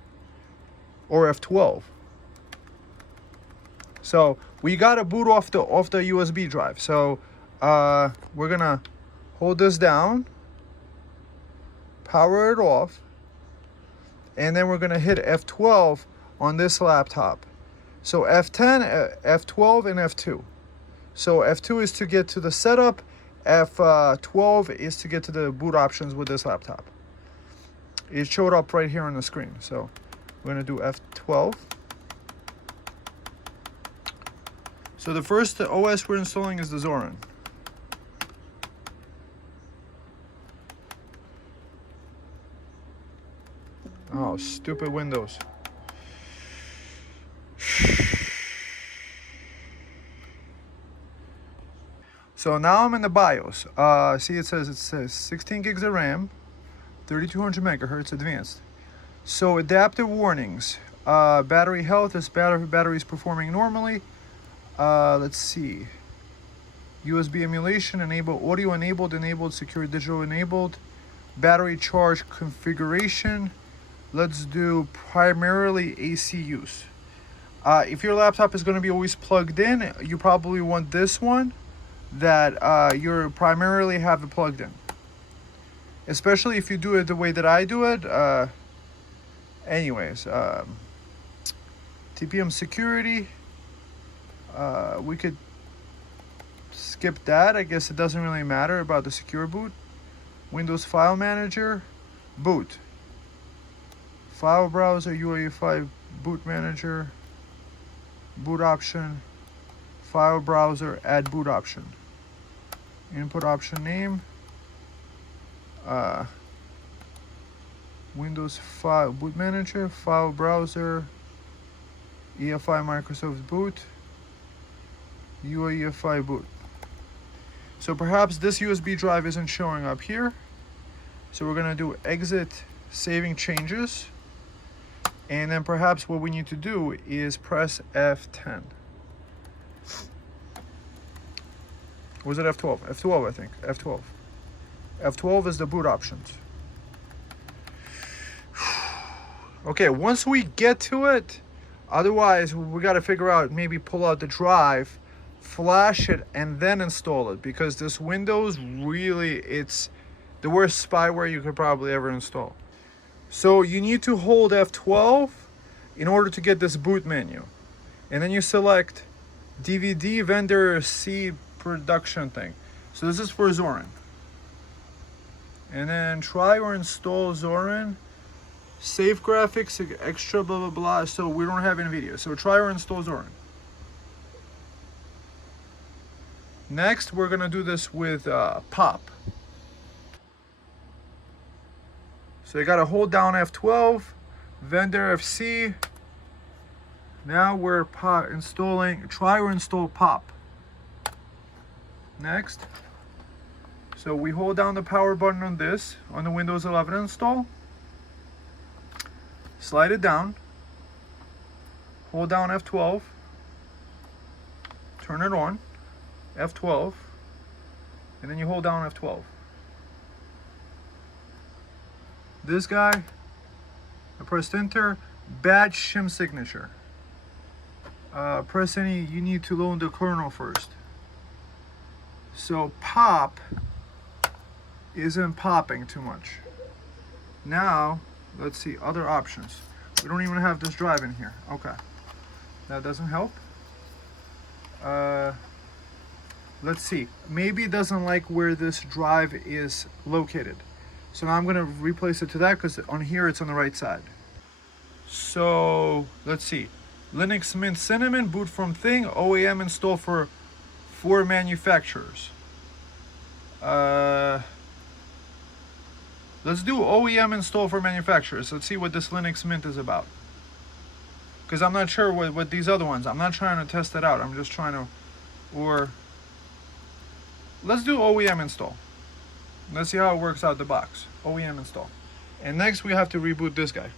Or F12. So we gotta boot off the USB drive. So we're gonna hold this down, power it off, and then we're gonna hit F12 on this laptop. So F10, F12, and F2. So F2 is to get to the setup. F12 is to get to the boot options with this laptop. It showed up right here on the screen. So we're gonna do F12. So the first OS we're installing is the Zorin. Oh, stupid Windows. So now I'm in the BIOS. See, it says 16 gigs of RAM, 3200 megahertz advanced. So adaptive warnings. Battery health. This battery is performing normally. Let's see. USB emulation enabled, audio enabled, secure digital enabled. Battery charge configuration. Let's do primarily AC use. If your laptop is going to be always plugged in, you probably want this one that you primarily have it plugged in. Especially if you do it the way that I do it. Anyways, TPM security. We could skip that. I guess it doesn't really matter about the secure boot. Windows File Manager, boot. File browser, UEFI boot manager, boot option, file browser, add boot option. Input option name, Windows File Boot Manager, File Browser, EFI Microsoft Boot, UEFI Boot. So perhaps this USB drive isn't showing up here. So we're going to do exit saving changes. And then perhaps what we need to do is press F10. Was it F12? F12, I think. F12. F12 is the boot options. Okay, once we get to it, otherwise we got to figure out, maybe pull out the drive, flash it, and then install it, because this Windows really, it's the worst spyware you could probably ever install. So you need to hold F12 in order to get this boot menu. And then you select DVD vendor C production thing. So this is for Zorin. And then try or install Zorin. Safe graphics, extra blah blah blah. So we don't have any video. So try or install Zorin. Next, we're gonna do this with pop. So you gotta hold down F12, vendor FC. Now we're installing, try or install pop. Next. So we hold down the power button on this, on the Windows 11 install. Slide it down. Hold down F12. Turn it on. F12. And then you hold down F12. This guy, I pressed enter, badge shim signature. Press any, you need to load the kernel first. So pop isn't popping too much. Now, let's see, other options. We don't even have this drive in here. Okay, that doesn't help. Let's see, maybe it doesn't like where this drive is located. So now I'm going to replace it to that, because on here it's on the right side. So let's see. Linux Mint Cinnamon, boot from thing, OEM install for 4 manufacturers. Let's do OEM install for manufacturers. Let's see what this Linux Mint is about. Because I'm not sure what these other ones, I'm not trying to test it out. I'm just trying to, or let's do OEM install. Let's see how it works out the box. OEM install. And next we have to reboot this guy.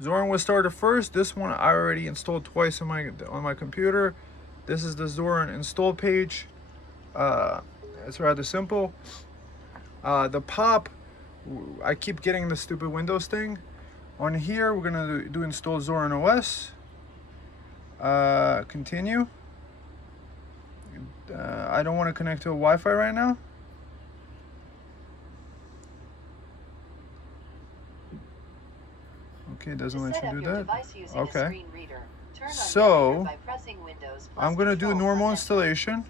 Zorin was started first. This one I already installed twice on my computer. This is the Zorin install page. It's rather simple. The pop, I keep getting the stupid Windows thing. On here, we're gonna do install Zorin OS. Continue. I don't want to connect to a Wi-Fi right now. Okay, it doesn't let you do that. Okay. So I'm gonna do normal installation.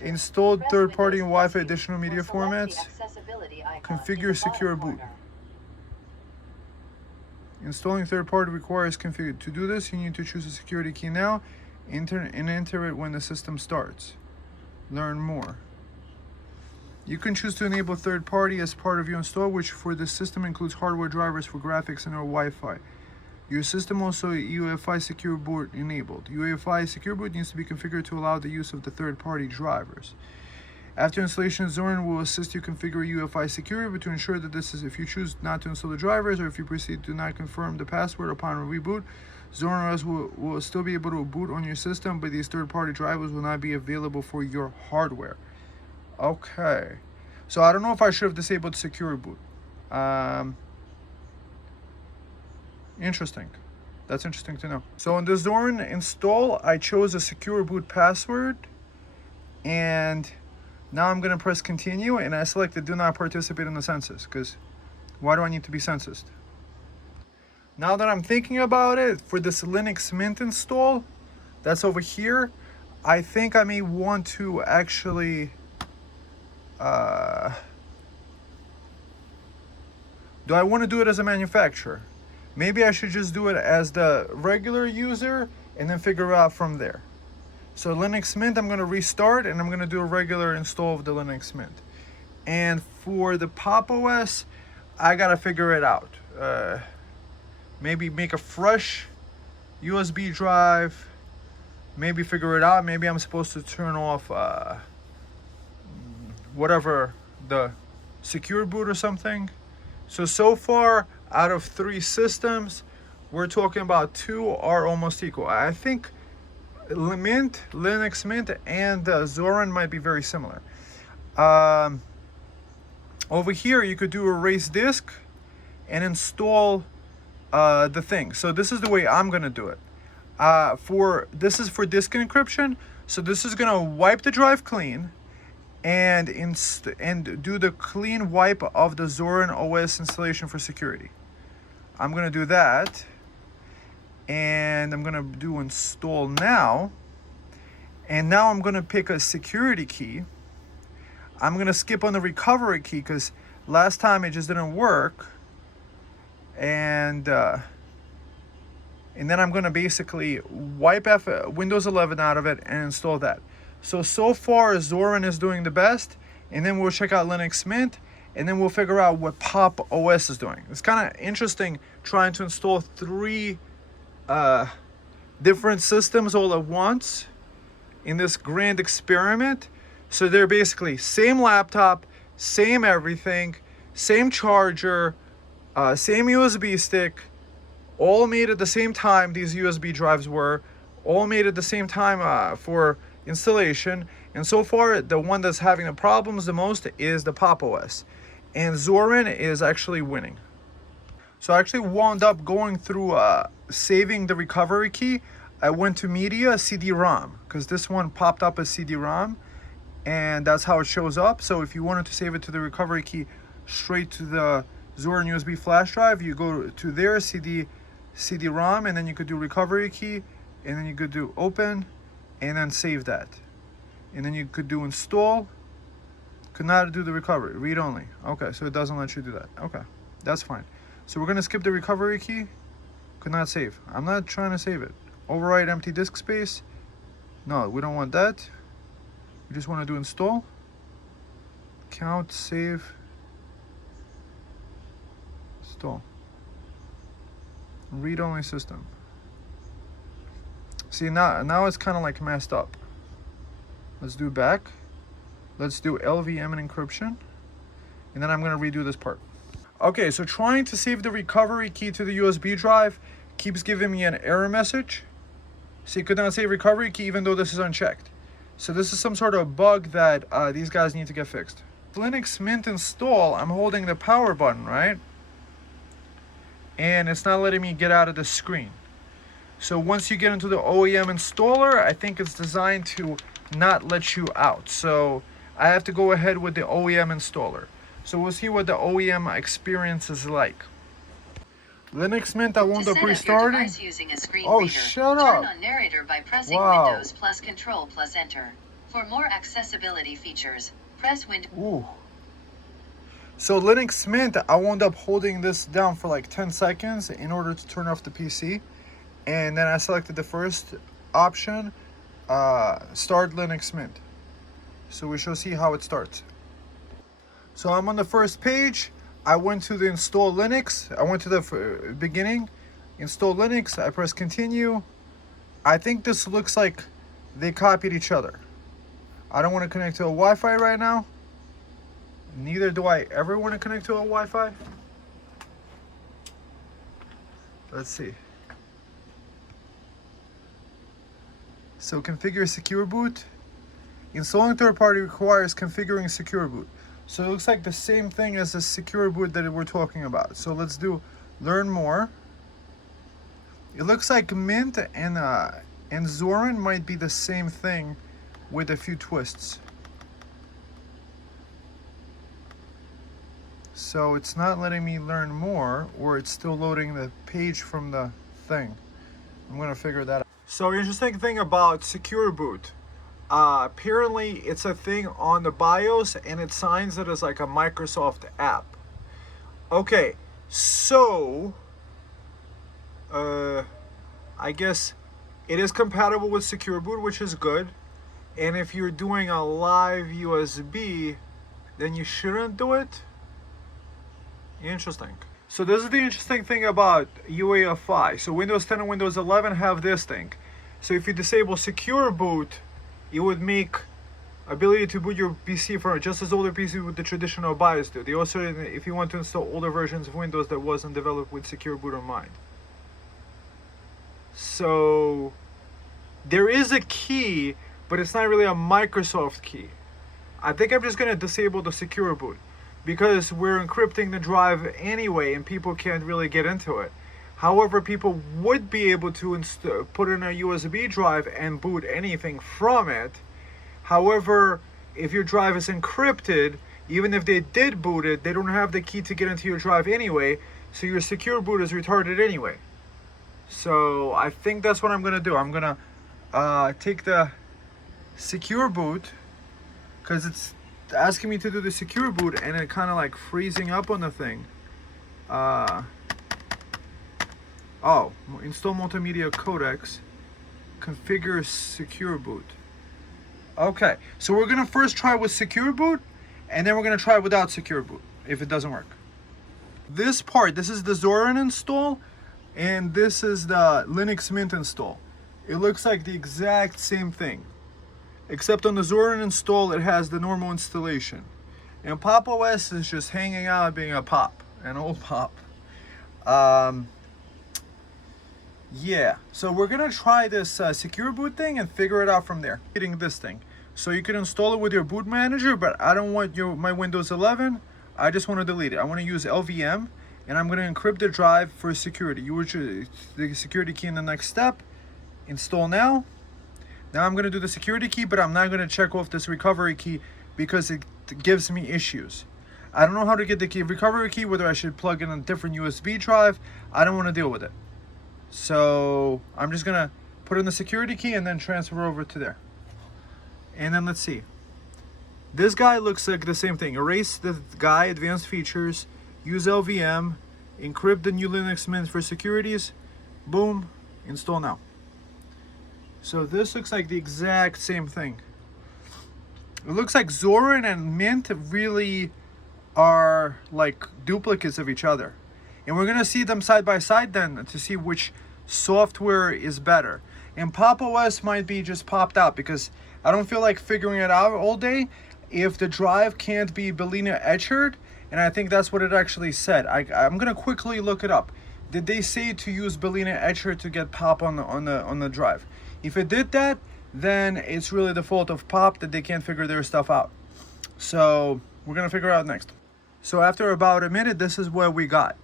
Installed third-party and Wi-Fi additional media formats. Configure secure boot. Installing third-party requires configure. To do this, you need to choose a security key now. Enter it when the system starts. Learn more. You can choose to enable third-party as part of your install, which for this system includes hardware drivers for graphics and or Wi-Fi. Your system also UEFI secure boot enabled. UEFI secure boot needs to be configured to allow the use of the third-party drivers. After installation, Zorin will assist you configure UEFI security, but to ensure that this is, if you choose not to install the drivers or if you proceed to not confirm the password upon reboot, Zorin OS will still be able to boot on your system, but these third-party drivers will not be available for your hardware. Okay, so I don't know if I should have disabled secure boot. Interesting. That's interesting to know. So in the Zorin install, I chose a secure boot password, and now I'm gonna press continue, and I selected do not participate in the census, because why do I need to be censused? Now that I'm thinking about it, for this Linux Mint install, that's over here, I think I may want to actually, do I want to do it as a manufacturer? Maybe I should just do it as the regular user and then figure out from there. So Linux Mint, I'm going to restart and I'm going to do a regular install of the Linux Mint. And for the Pop OS, I got to figure it out. Maybe make a fresh USB drive. Maybe figure it out. Maybe I'm supposed to turn off whatever, the secure boot or something. So far, out of 3 systems, we're talking about 2 are almost equal. I think Linux Mint and Zorin might be very similar. Over here, you could do erase disk and install the thing. So this is the way I'm gonna do it. This is for disk encryption. So this is gonna wipe the drive clean and do the clean wipe of the Zorin OS installation for security. I'm gonna do that, and I'm gonna do install now, and now I'm gonna pick a security key. I'm gonna skip on the recovery key because last time it just didn't work, and then I'm gonna basically wipe Windows 11 out of it and install that. So far Zorin is doing the best, and then we'll check out Linux Mint, and then we'll figure out what Pop OS is doing. It's kind of interesting trying to install 3 different systems all at once in this grand experiment. So they're basically same laptop, same everything, same charger, same USB stick, all made at the same time. These USB drives were all made at the same time for installation, and so far the one that's having the problems the most is the Pop OS, and Zorin is actually winning. So I actually wound up going through saving the recovery key. I went to media, CD-ROM, because this one popped up as CD-ROM, and that's how it shows up. So if you wanted to save it to the recovery key straight to the Zorin USB flash drive, you go to there, CD-ROM, and then you could do recovery key, and then you could do open, and then save that. And then you could do install. Could not do the recovery, read only. Okay, so it doesn't let you do that. Okay, that's fine. So we're gonna skip the recovery key. Could not save. I'm not trying to save it. override empty disk space. No, we don't want that. We just want to do install, count, save, install, read-only system. See, now it's kind of like messed up. Let's do back. Let's do LVM and encryption, and then I'm going to redo this part. Okay, so trying to save the recovery key to the USB drive keeps giving me an error message. So you could not save recovery key even though this is unchecked. So this is some sort of bug that these guys need to get fixed. Linux Mint install, I'm holding the power button, right? And it's not letting me get out of the screen. So once you get into the OEM installer, I think it's designed to not let you out. So I have to go ahead with the OEM installer. So we'll see what the OEM experience is like. Linux Mint, I wound up restarting. Oh, shut up. Turn on narrator by pressing Windows plus Control plus Enter. For more accessibility features, press Windows. Ooh. So Linux Mint, I wound up holding this down for like 10 seconds in order to turn off the PC. And then I selected the first option, start Linux Mint. So we shall see how it starts. So I'm on the first page. I went to the install Linux. I went to the beginning, install Linux. I press continue. I think this looks like they copied each other. I don't want to connect to a Wi-Fi right now. Neither do I ever want to connect to a Wi-Fi. Let's see. So configure secure boot. Installing third party requires configuring secure boot. So it looks like the same thing as the secure boot that we're talking about. So let's do learn more. It looks like Mint and Zorin might be the same thing with a few twists. So it's not letting me learn more, or it's still loading the page from the thing. I'm gonna figure that out. So interesting thing about secure boot. Apparently it's a thing on the BIOS and it signs it as like a Microsoft app. Okay, so I guess it is compatible with secure boot, which is good. And if you're doing a live USB, then you shouldn't do it. Interesting. So this is the interesting thing about UEFI. So Windows 10 and Windows 11 have this thing. So if you disable secure boot, it would make ability to boot your PC from just as older PC with the traditional BIOS do. They also, if you want to install older versions of Windows that wasn't developed with secure boot in mind. So there is a key, but it's not really a Microsoft key. I think I'm just going to disable the secure boot because we're encrypting the drive anyway and people can't really get into it. However, people would be able to put in a USB drive and boot anything from it. However, if your drive is encrypted, even if they did boot it, they don't have the key to get into your drive anyway, so your secure boot is retarded anyway. So I think that's what I'm going to do. I'm going to take the secure boot, because it's asking me to do the secure boot, and it kind of like freezing up on the thing. Oh, install multimedia codecs, configure secure boot. Okay, so we're gonna first try with secure boot, and then we're gonna try without secure boot if it doesn't work. This part, this is the Zorin install, and this is the Linux Mint install. It looks like the exact same thing, except on the Zorin install it has the normal installation, and Pop OS is just hanging out being a pop, an old pop. Yeah, so we're gonna try this secure boot thing and figure it out from there. Getting this thing, so you can install it with your boot manager, but I don't want my Windows 11. I just want to delete it. I want to use LVM, and I'm gonna encrypt the drive for security. You would the security key in the next step. Install now. Now I'm gonna do the security key, but I'm not gonna check off this recovery key because it gives me issues. I don't know how to get the recovery key, whether I should plug in a different USB drive. I don't want to deal with it. So I'm just gonna put in the security key and then transfer over to there. And then let's see. This guy looks like the same thing. Erase the guy, advanced features, use LVM, encrypt the new Linux Mint for securities, boom, install now. So this looks like the exact same thing. It looks like Zorin and Mint really are like duplicates of each other. And we're gonna see them side by side then to see which software is better. And Pop! OS might be just popped out because I don't feel like figuring it out all day if the drive can't be Berliner Etchered, and I think that's what it actually said. I'm gonna quickly look it up. Did they say to use Berliner Etcher to get Pop on the drive? If it did that, then it's really the fault of Pop that they can't figure their stuff out. So we're gonna figure out next. So after about a minute, this is what we got.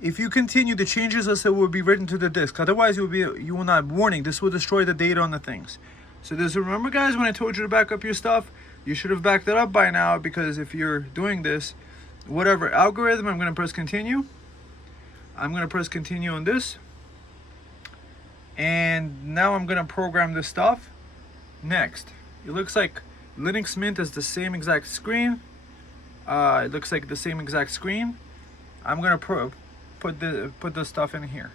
If you continue, the changes as it will be written to the disk. Otherwise, you will not warning. This will destroy the data on the things. So just remember, guys, when I told you to back up your stuff, you should have backed it up by now, because if you're doing this, whatever algorithm, I'm gonna press continue. I'm gonna press continue on this. And now I'm gonna program this stuff. Next, it looks like Linux Mint is the same exact screen. It looks like the same exact screen. I'm gonna put the stuff in here.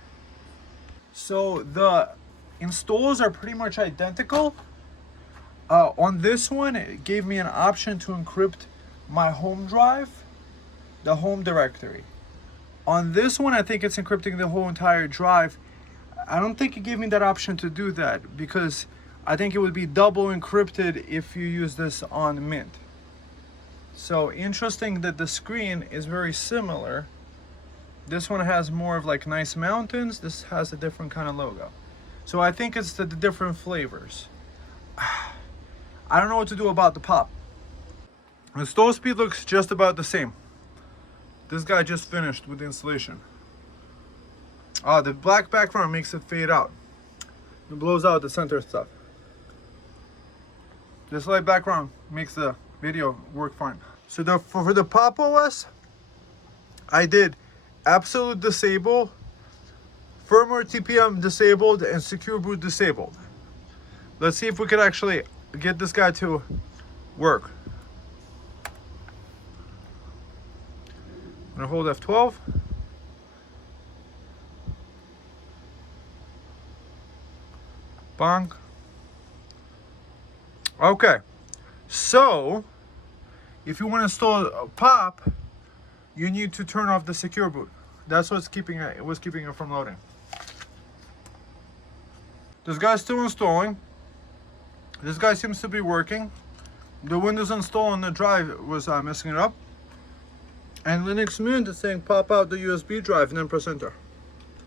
So the installs are pretty much identical. On this one, it gave me an option to encrypt my home drive, the home directory. On this one, I think it's encrypting the whole entire drive. I don't think it gave me that option to do that because I think it would be double encrypted if you use this on Mint. So interesting that the screen is very similar. This one has more of like nice mountains. This has a different kind of logo. So I think it's the different flavors. I don't know what to do about the Pop. The install speed looks just about the same. This guy just finished with the installation. The black background makes it fade out. It blows out the center stuff. This light background makes the video work fine. So for the Pop! OS, I did absolute disable, firmware TPM disabled, and secure boot disabled. Let's see if we could actually get this guy to work. I'm gonna hold F12. Bonk. Okay, so if you want to install a Pop, you need to turn off the secure boot. That's what's keeping it from loading. This guy's still installing. This guy seems to be working. The Windows install on the drive was messing it up. And Linux Mint is saying pop out the USB drive and then press enter.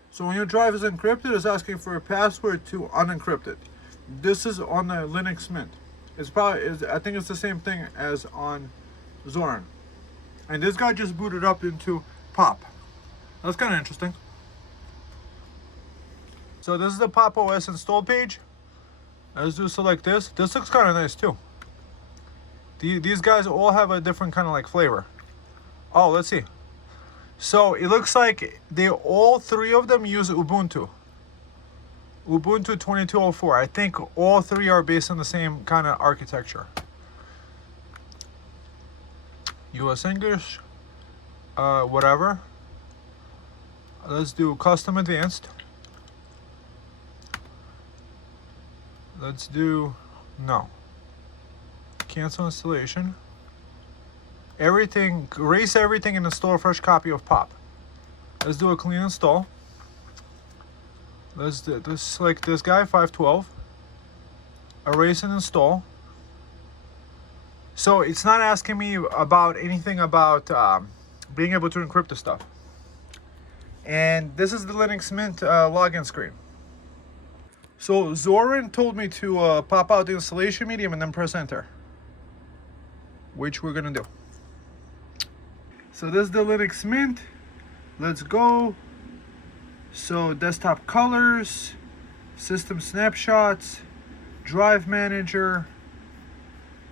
So when your drive is encrypted, it's asking for a password to unencrypt it. This is on the Linux Mint. I think it's the same thing as on Zorin. And this guy just booted up into Pop. That's kind of interesting. So this is the Pop! OS install page. Let's do select this. This looks kind of nice too. These guys all have a different kind of like flavor. Oh, let's see. So it looks like all three of them use Ubuntu. Ubuntu 22.04. I think all three are based on the same kind of architecture. US English, whatever. Let's do custom advanced. Let's do no. Cancel installation. Everything, erase everything and install a fresh copy of Pop. Let's do a clean install. Let's do this, select this guy, 512. Erase and install. So it's not asking me about anything about being able to encrypt the stuff. And this is the Linux Mint login screen. So Zorin told me to pop out the installation medium and then press enter, which we're gonna do. So this is the Linux Mint. Let's go. So desktop colors, system snapshots, drive manager,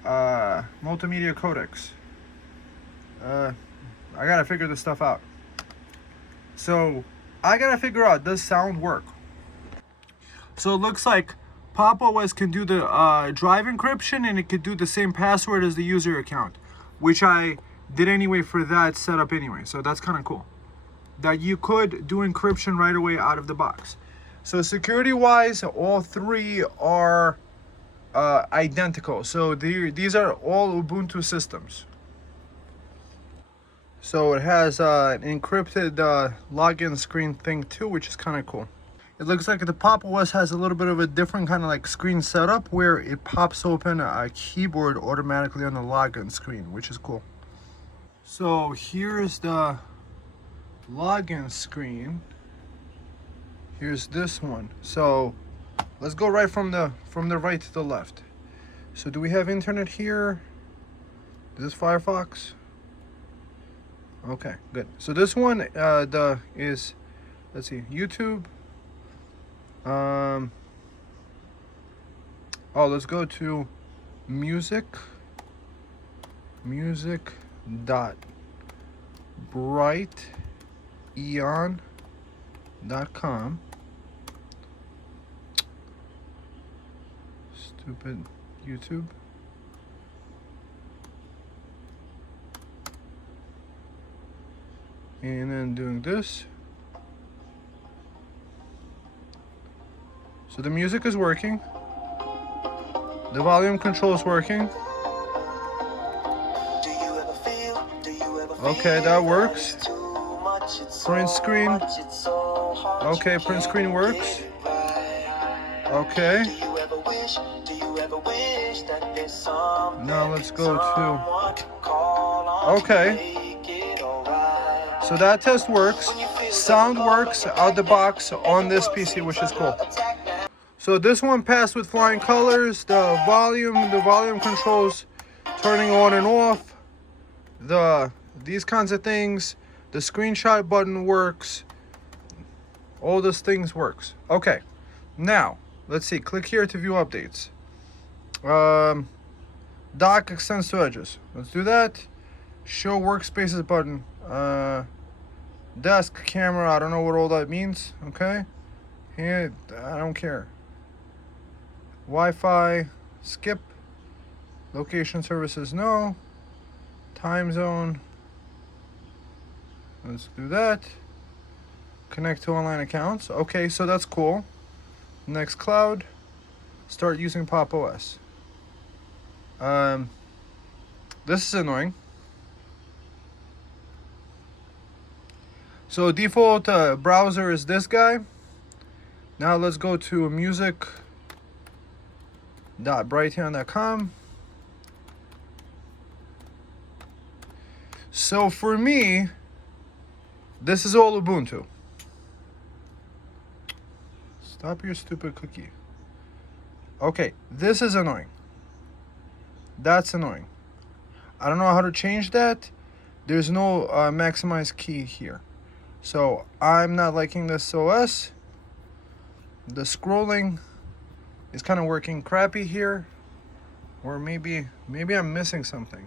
multimedia codecs. I gotta figure this stuff out. So I gotta figure out, does sound work? So it looks like Pop! OS can do the drive encryption, and it could do the same password as the user account, which I did anyway for that setup anyway. So that's kind of cool that you could do encryption right away out of the box. So security wise, all three are identical. So these are all Ubuntu systems. So it has an encrypted login screen thing too, which is kind of cool. It looks like the Pop! OS has a little bit of a different kind of like screen setup where it pops open a keyboard automatically on the login screen, which is cool. So here's the login screen. Here's this one. So let's go right from the right to the left. So do we have internet here? Is this Firefox? Okay, good. So this one is, let's see, YouTube. Oh, let's go to music.brighteon.com. Stupid YouTube. And then doing this. So the music is working. The volume control is working. Okay, that works. Print screen. Okay, print screen works. Okay. Now let's go to... Okay. So that test works. Sound works out the box on this PC, which is cool. So this one passed with flying colors. The volume controls turning on and off. These kinds of things. The screenshot button works. All those things works. Okay. Now, let's see. Click here to view updates. Dock extends to edges. Let's do that. Show workspaces button. Desk, camera, I don't know what all that means. Okay. Here, I don't care. Wi-Fi, skip. Location services, no. Time zone. Let's do that. Connect to online accounts. Okay, so that's cool. Next cloud. Start using Pop! OS. This is annoying. So default browser is this guy. Now let's go to music.brighteon.com. So for me, this is all Ubuntu. Stop your stupid cookie. Okay, this is annoying. That's annoying. I don't know how to change that. There's no maximize key here. So I'm not liking this OS. The scrolling is kind of working crappy here. Or maybe I'm missing something.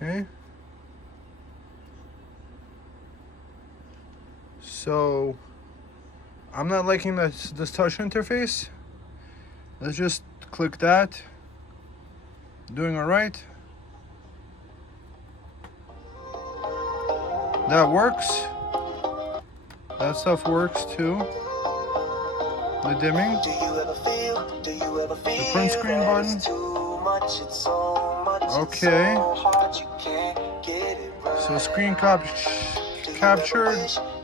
Okay. So I'm not liking this touch interface. Let's just click that. Doing all right. That works. That stuff works too. The dimming. The print screen button. Okay. So screen captured.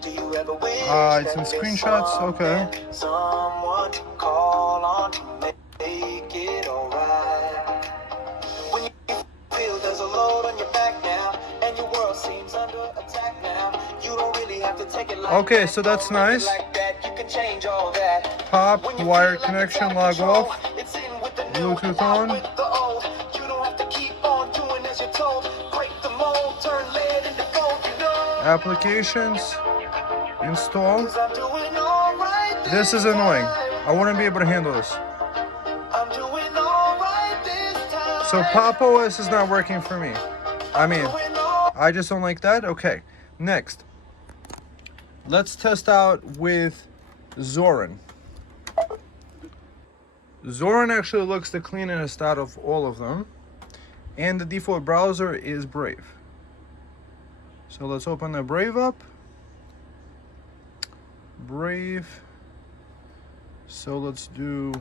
It's in screenshots. Okay. Okay, so that's nice. Pop, wired connection, log off. Bluetooth on. Applications. Install. This is annoying. I wouldn't be able to handle this. So Pop! OS is not working for me. I mean, I just don't like that. Okay, next. Let's test out with Zorin. Zorin actually looks the cleanest out of all of them. And the default browser is Brave. So let's open the Brave up. Brave. So let's do.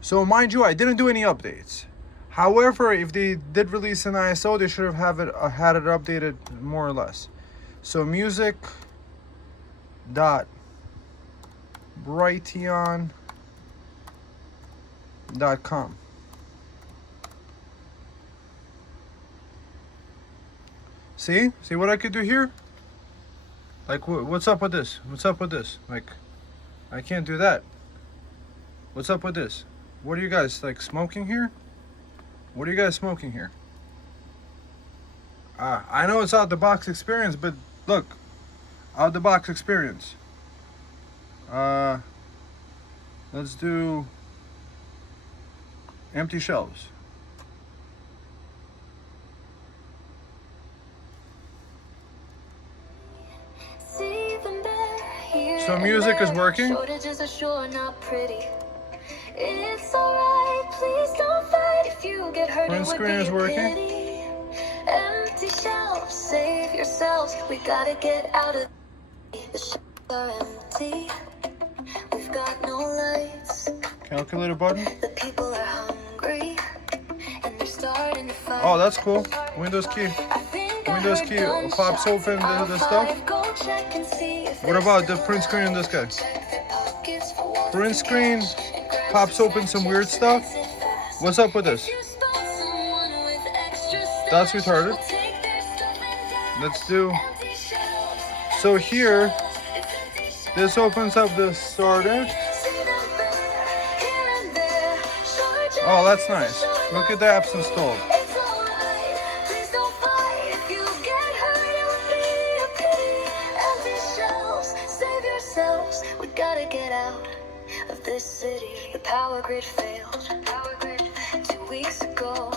So mind you, I didn't do any updates. However, if they did release an ISO, they should have had it updated more or less. So music dot brighteon.com. See what I could do here? Like, what's up with this? What's up with this? Like, I can't do that. What's up with this? What are you guys, like, smoking here? What are you guys smoking here? I know it's out the box experience, but look, out the box experience. Let's do empty shelves. So music is working. It's alright, please don't fight if you get hurt. Print screen is working. Empty shelves, save yourselves. We gotta get out of the shelves are empty. We've got no lights. Calculator button. The people are hungry and they're starting to fight. Oh, that's cool. Windows key. Windows key pops open the stuff. What about the print screen in this guy? Print screen pops open some weird stuff. What's up with this? That's retarded. Let's do. So here, this opens up the starter. Oh, that's nice. Look at the apps installed. We gotta get out of this city. The power grid failed 2 weeks ago.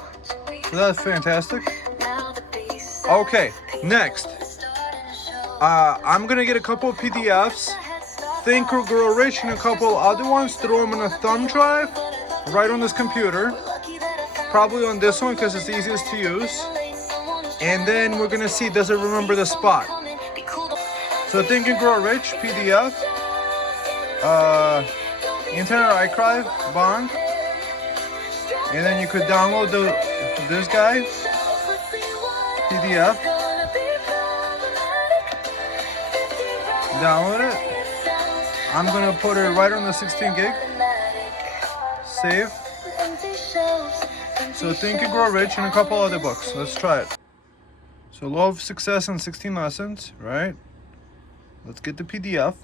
So that's fantastic. Okay, next. I'm gonna get a couple of PDFs, Think or Grow Rich, and a couple other ones, throw them in a thumb drive, right on this computer. Probably on this one because it's easiest to use. And then we're gonna see, does it remember the spot? So Think and Grow Rich, PDF, Internet Archive, Bond, and then you could download this guy, PDF, download it. I'm gonna put it right on the 16 gig, save. So Think and Grow Rich and a couple other books. Let's try it. So Law of Success and 16 Lessons, right? Let's get the PDF.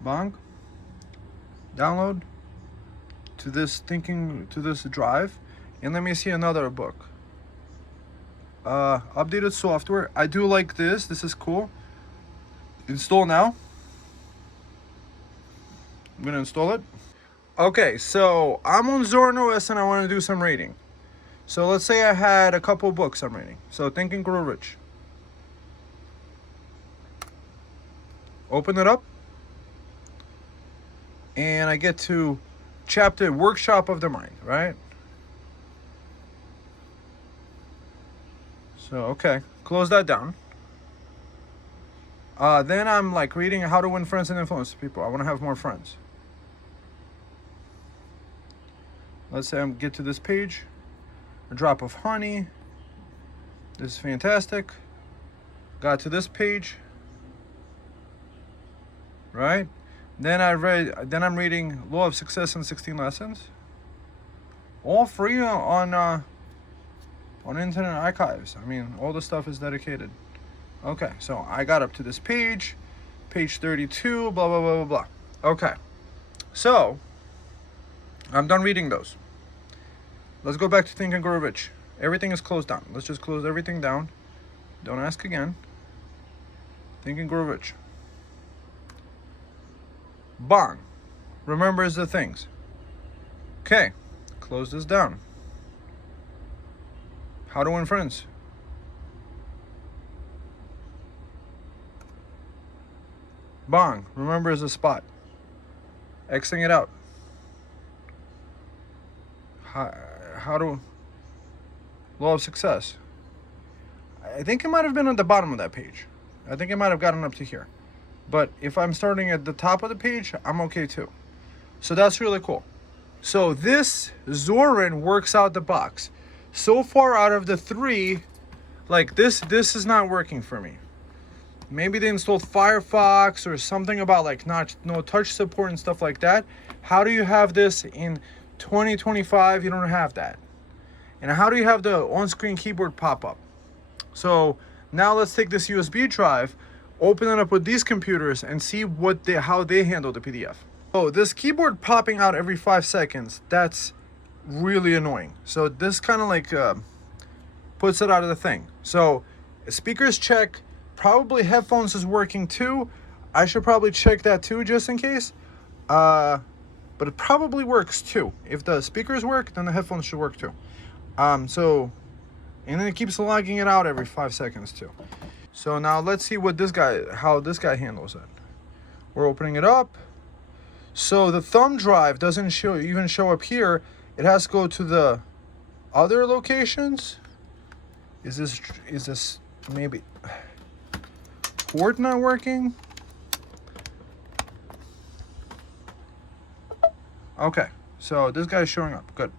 Bang. Download to this drive. And let me see another book. Updated software. I do like this. This is cool. Install now. I'm gonna install it. Okay, so I'm on Zorin OS and I want to do some reading. So let's say I had a couple books I'm reading. So Think and Grow Rich. Open it up. And I get to chapter Workshop of the Mind, right? So, okay, close that down. Then I'm like reading How to Win Friends and Influence People. I want to have more friends. Let's say I get to this page. A drop of honey. This is fantastic. Got to this page. Right? Then I'm reading Law of Success and 16 Lessons. All free on Internet Archives. I mean, all the stuff is dedicated. Okay, so I got up to this page 32, blah, blah, blah, blah, blah. Okay, so I'm done reading those. Let's go back to Think and Grow Rich. Everything is closed down. Let's just close everything down. Don't ask again. Think and Grow Rich. Bang. Remembers the things. Okay, close this down. How to Win Friends. Bang. Remembers the spot. Xing it out. How to Law of Success. I think it might have been at the bottom of that page. I think it might have gotten up to here. But if I'm starting at the top of the page, I'm okay too. So that's really cool. So this Zorin works out the box. So far out of the 3, like this is not working for me. Maybe they installed Firefox or something about like no touch support and stuff like that. How do you have this in 2025? You don't have that. And how do you have the on-screen keyboard pop up? So now let's take this USB drive, open it up with these computers, and see how they handle the PDF. Oh, this keyboard popping out every 5 seconds, that's really annoying. So this kind of like puts it out of the thing. So speakers check, probably headphones is working too. I should probably check that too just in case. But it probably works too. If the speakers work, then the headphones should work too. And then it keeps logging it out every 5 seconds too. So now let's see how this guy handles it. We're opening it up. So the thumb drive doesn't even show up here. It has to go to the other locations. Is this maybe port not working? Okay, so this guy's showing up. Good.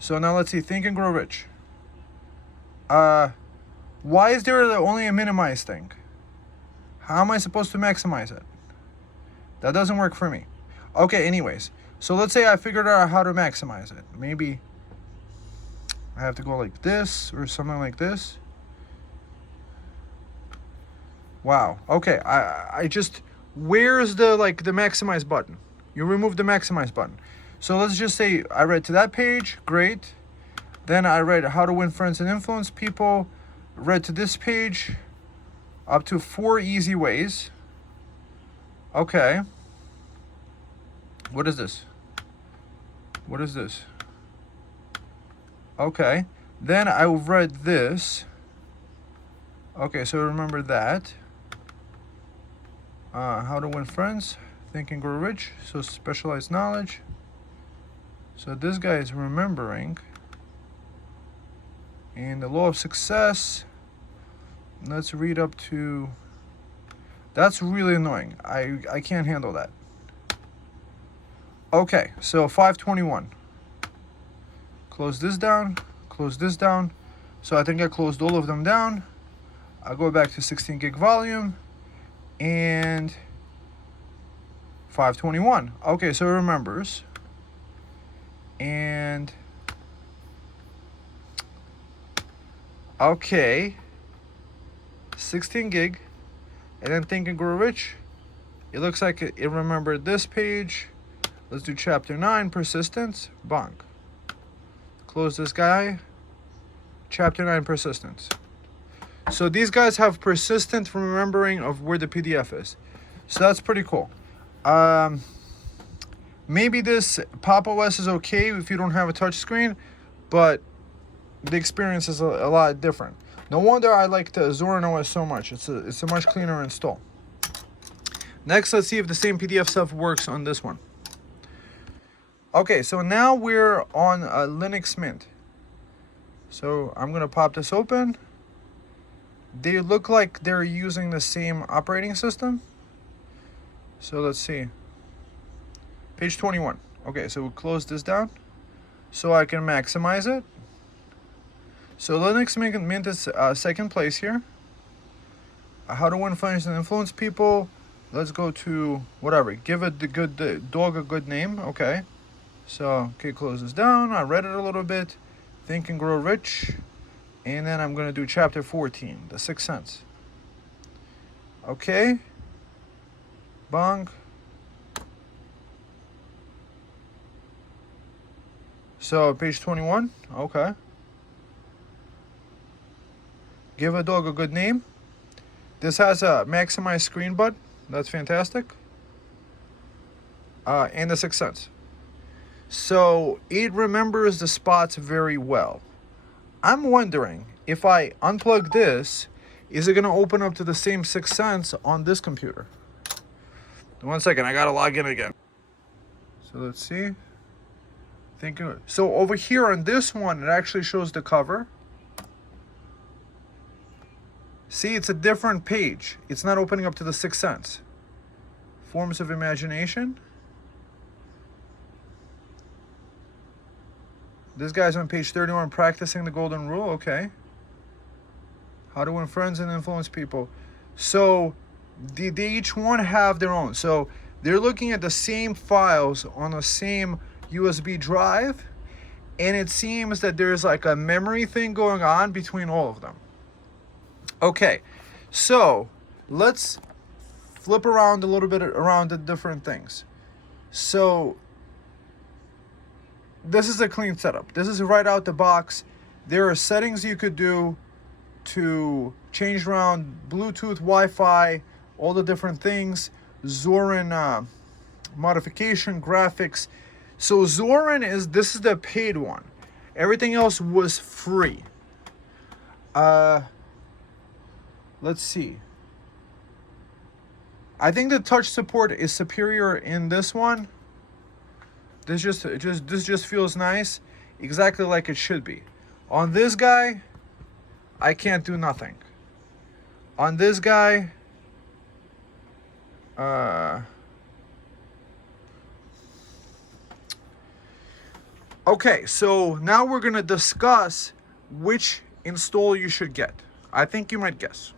So now let's see. Think and Grow Rich. Why is there only a minimize thing? How am I supposed to maximize it? That doesn't work for me. Okay, anyways. So let's say I figured out how to maximize it. Maybe I have to go like this or something like this. Wow. Okay, I just, where's the maximize button? You remove the maximize button. So let's just say I read to that page, great. Then I read how to win friends and influence people. Read to this page, up to 4 easy ways. Okay. What is this? What is this? Okay. Then I read this. Okay, so remember that. How to win friends, think and grow rich. So specialized knowledge. So this guy is remembering. And the law of success. Let's read up to. That's really annoying. I can't handle that. Okay, so 521. Close this down. Close this down. So I think I closed all of them down. I'll go back to 16 gig volume. And 521. Okay, so it remembers. And okay, 16 gig, and then Think and Grow Rich. It looks like it remembered this page. Let's do chapter 9, persistence. Bonk. Close this guy. Chapter 9, persistence. So these guys have persistent remembering of where the PDF is. So that's pretty cool. Maybe this Pop! OS is okay if you don't have a touch screen, but the experience is a lot different. No wonder I like the Zorin OS so much. It's a much cleaner install. Next, let's see if the same PDF stuff works on this one. Okay, so now we're on Linux Mint. So I'm gonna pop this open. They look like they're using the same operating system. So let's see. Page 21. Okay, so we'll close this down so I can maximize it. So Linux Mint is second place here. How to win friends and influence people. Let's go to whatever. Give it the dog a good name. Okay. So, okay, close this down. I read it a little bit. Think and Grow Rich. And then I'm going to do chapter 14, The Sixth Sense. Okay. Bong. So, page 21. Okay. Give a dog a good name. This has a maximize screen button. That's fantastic. And The Sixth Sense. So it remembers the spots very well. I'm wondering if I unplug this, is it going to open up to the same Sixth Sense on this computer? 1 second, I got to log in again. So let's see. So over here on this one, it actually shows the cover. See, it's a different page. It's not opening up to the Sixth Sense. Forms of imagination. This guy's on page 31, practicing the golden rule. Okay. How to win friends and influence people. So they each one have their own. So they're looking at the same files on the same USB drive, and it seems that there's like a memory thing going on between all of them. Okay, so let's flip around a little bit around the different things. So this is a clean setup. This is right out the box. There are settings you could do to change around Bluetooth, Wi-Fi, all the different things. Zorin modification, graphics. So Zorin this is the paid one. Everything else was free. Let's see. I think the touch support is superior in this one. This just feels nice, exactly like it should be. On this guy, I can't do nothing. On this guy, okay, so now we're gonna discuss which install you should get. I think you might guess.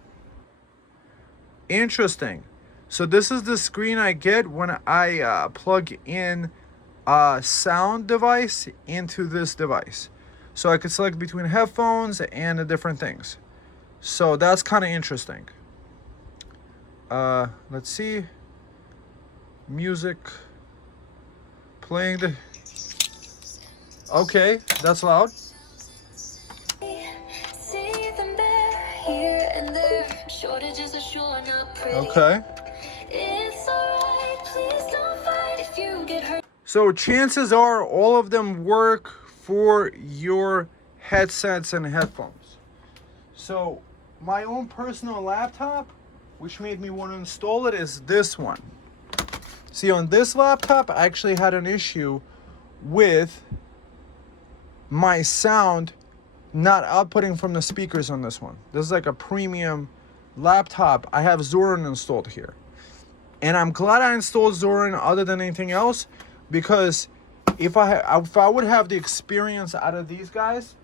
Interesting. So this is the screen I get when I plug in a sound device into this device. So I could select between headphones and the different things. So that's kind of interesting. Let's see. Music. Playing the... Okay, that's loud. Okay. So chances are all of them work for your headsets and headphones. So my own personal laptop, which made me want to install it, is this one. See, on this laptop, I actually had an issue with my sound not outputting from the speakers on this one. This is like a premium laptop. I have Zorin installed here. And I'm glad I installed Zorin other than anything else, because if I would have the experience out of these guys,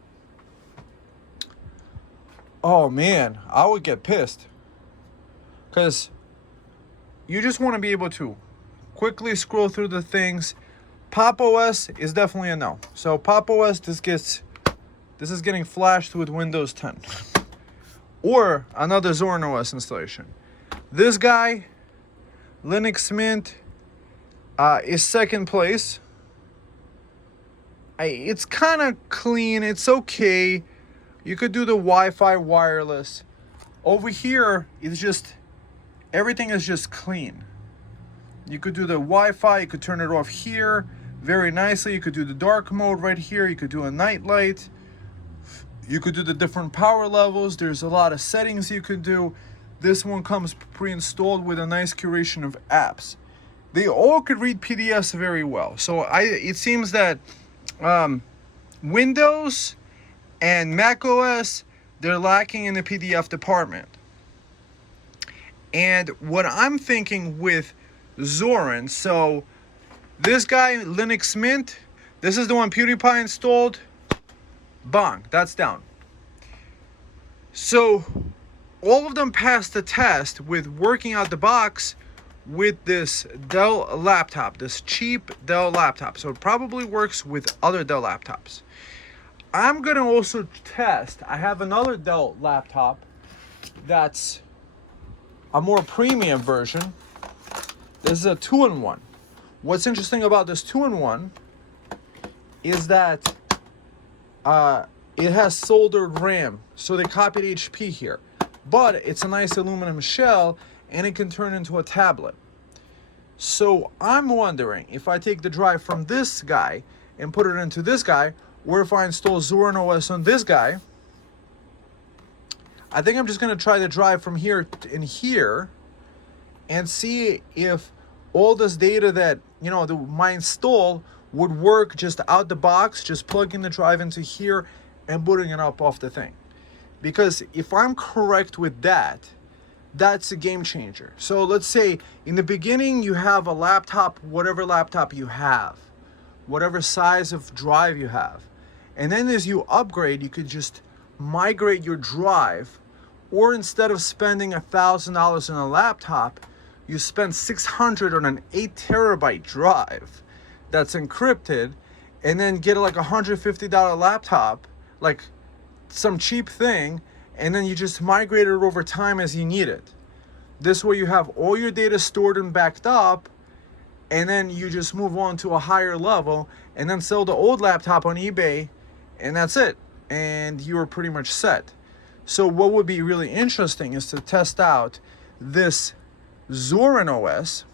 oh man, I would get pissed. Because you just want to be able to quickly scroll through the things. Pop OS is definitely a no. So Pop OS, this is getting flashed with Windows 10. Or another Zorin OS installation. This guy, Linux Mint, is second place. It's kind of clean. It's okay. You could do the Wi-Fi wireless. Over here, it's just, everything is just clean. You could do the Wi-Fi. You could turn it off here very nicely. You could do the dark mode right here. You could do a night light. You could do the different power levels. There's a lot of settings you could do. This one comes pre-installed with a nice curation of apps. They all could read PDFs very well. So it seems that Windows and Mac OS, they're lacking in the PDF department. And what I'm thinking with Zorin, so this guy, Linux Mint, this is the one PewDiePie installed. Bang, that's down. So all of them passed the test with working out the box with this Dell laptop, this cheap Dell laptop. So it probably works with other Dell laptops. I'm going to also test, I have another Dell laptop that's a more premium version. This is a 2-in-1. What's interesting about this 2-in-1 is that it has soldered RAM, so they copied HP here. But it's a nice aluminum shell, and it can turn into a tablet. So I'm wondering if I take the drive from this guy and put it into this guy, or if I install Zorin OS on this guy. I think I'm just going to try the drive from here in here and see if all this data that, my install would work just out the box, just plugging the drive into here and booting it up off the thing. Because if I'm correct with that, that's a game changer. So let's say in the beginning you have a laptop, whatever laptop you have, whatever size of drive you have. And then as you upgrade, you could just migrate your drive, or instead of spending $1,000 on a laptop, you spend $600 on an 8 terabyte drive that's encrypted, and then get like a $150 laptop, like some cheap thing, and then you just migrate it over time as you need it. This way you have all your data stored and backed up, and then you just move on to a higher level and then sell the old laptop on eBay, and that's it. And you're pretty much set. So what would be really interesting is to test out this Zorin OS.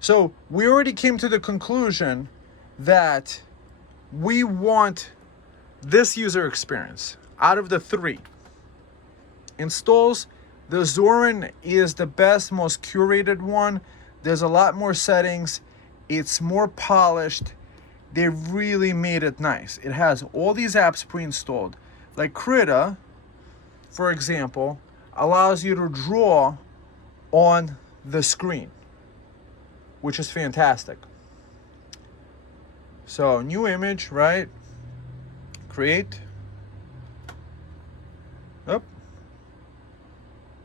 So we already came to the conclusion that we want this user experience. Out of the three installs, the Zorin is the best, most curated one. There's a lot more settings. It's more polished. They really made it nice. It has all these apps pre-installed. Like Krita, for example, allows you to draw on the screen, which is fantastic. So new image, right? Create. Up.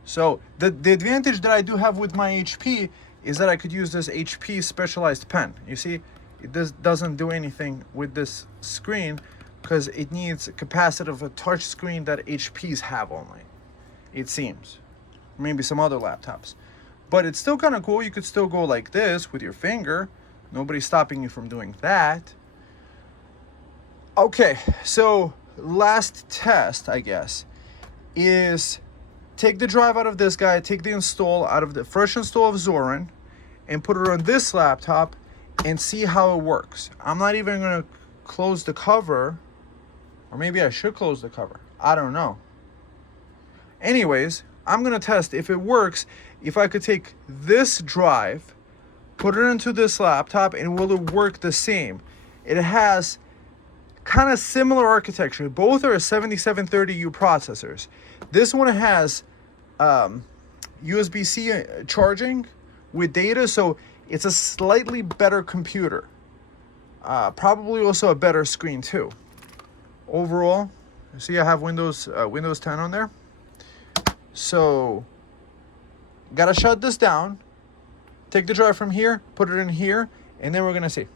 So the advantage that I do have with my HP is that I could use this HP specialized pen. You see, it doesn't do anything with this screen because it needs a capacitive a touch screen that HPs have only, it seems. Maybe some other laptops. But it's still kind of cool. You could still go like this with your finger. Nobody's stopping you from doing that. Okay, so last test, I guess, is take the drive out of this guy, take the install out of the fresh install of Zorin, and put it on this laptop and see how it works. I'm not even going to close the cover, or maybe I should close the cover. I don't know. Anyways, I'm going to test if it works, if I could take this drive, put it into this laptop, and will it work the same? It has kind of similar architecture. Both are 7730U processors. This one has USB-C charging with data, so it's a slightly better computer. Probably also a better screen too. Overall, see I have Windows 10 on there. So, gotta shut this down. Take the drive from here, put it in here, and then we're gonna see.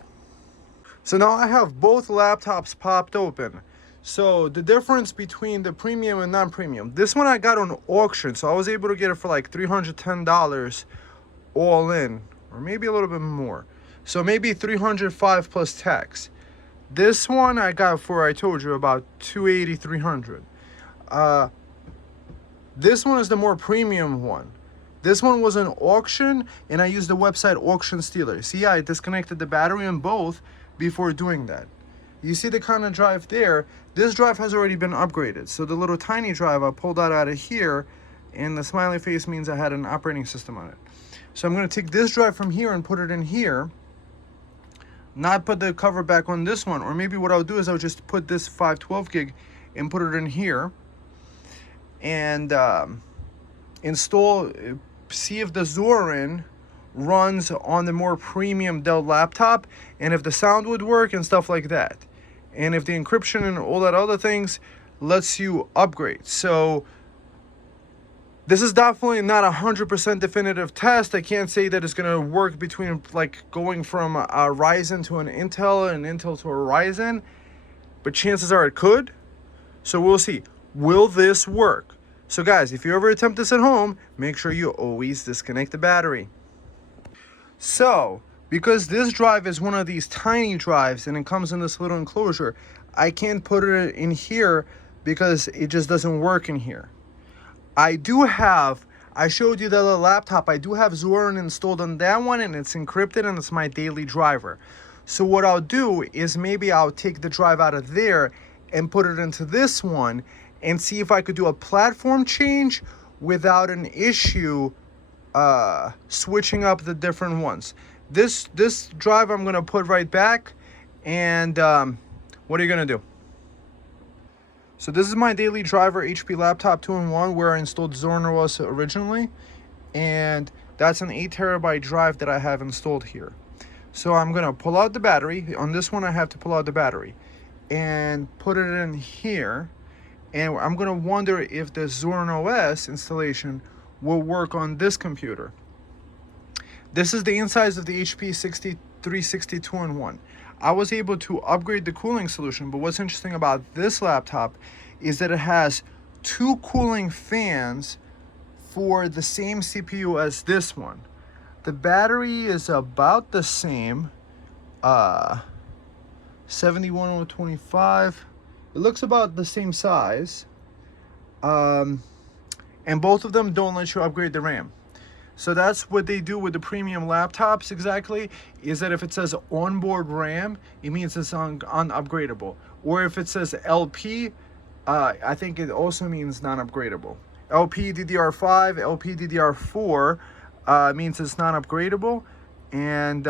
So now I have both laptops popped open. So the difference between the premium and non-premium. This one I got on auction, so I was able to get it for like $310 all in, or maybe a little bit more. So maybe $305 plus tax. This one I got for, I told you, about $280, $300. This one is the more premium one. This one was an auction, and I used the website Auction Stealer. See, I disconnected the battery on both before doing that. You see the kind of drive there. This drive has already been upgraded. So the little tiny drive, I pulled that out of here, and the smiley face means I had an operating system on it. So I'm going to take this drive from here and put it in here. Not put the cover back on this one. Or maybe what I'll do is I'll just put this 512 gig and put it in here. And install, see if the Zorin runs on the more premium Dell laptop, and if the sound would work and stuff like that. And if the encryption and all that other things lets you upgrade. So this is definitely not 100% definitive test. I can't say that it's going to work between like going from a Ryzen to an Intel and Intel to a Ryzen, but chances are it could. So we'll see. Will this work? So guys, if you ever attempt this at home, make sure you always disconnect the battery. So, because this drive is one of these tiny drives and it comes in this little enclosure, I can't put it in here because it just doesn't work in here. I showed you the other laptop, I do have Zorin installed on that one, and it's encrypted and it's my daily driver. So what I'll do is maybe I'll take the drive out of there and put it into this one and see if I could do a platform change without an issue switching up the different ones. This drive I'm going to put right back, and what are you going to do? So this is my daily driver HP laptop 2-in-1 where I installed Zorin OS originally. And that's an 8 TB drive that I have installed here. So I'm going to pull out the battery. On this one I have to pull out the battery and put it in here. And I'm going to wonder if the Zorin OS installation will work on this computer. This is the insides of the HP 360 2-in-1. I was able to upgrade the cooling solution, but what's interesting about this laptop is that it has 2 cooling fans for the same CPU as this one. The battery is about the same, 71025. It looks about the same size, and both of them don't let you upgrade the RAM. So that's what they do with the premium laptops exactly, is that if it says onboard RAM, it means it's unupgradable. Or if it says LP, I think it also means non-upgradable. LP DDR5, LP DDR4 means it's non-upgradable. And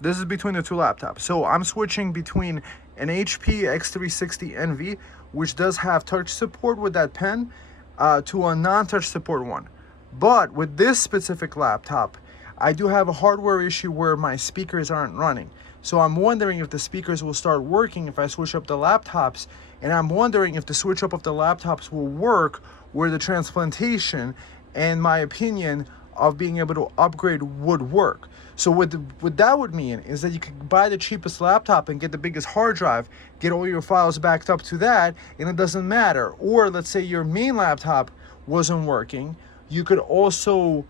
this is between the 2 laptops. So I'm switching between an HP X360 NV, which does have touch support with that pen, to a non-touch support one. But with this specific laptop, I do have a hardware issue where my speakers aren't running. So I'm wondering if the speakers will start working if I switch up the laptops. And I'm wondering if the switch up of the laptops will work where the transplantation and my opinion of being able to upgrade would work. So what that would mean is that you could buy the cheapest laptop and get the biggest hard drive, get all your files backed up to that, and it doesn't matter. Or let's say your main laptop wasn't working. You could also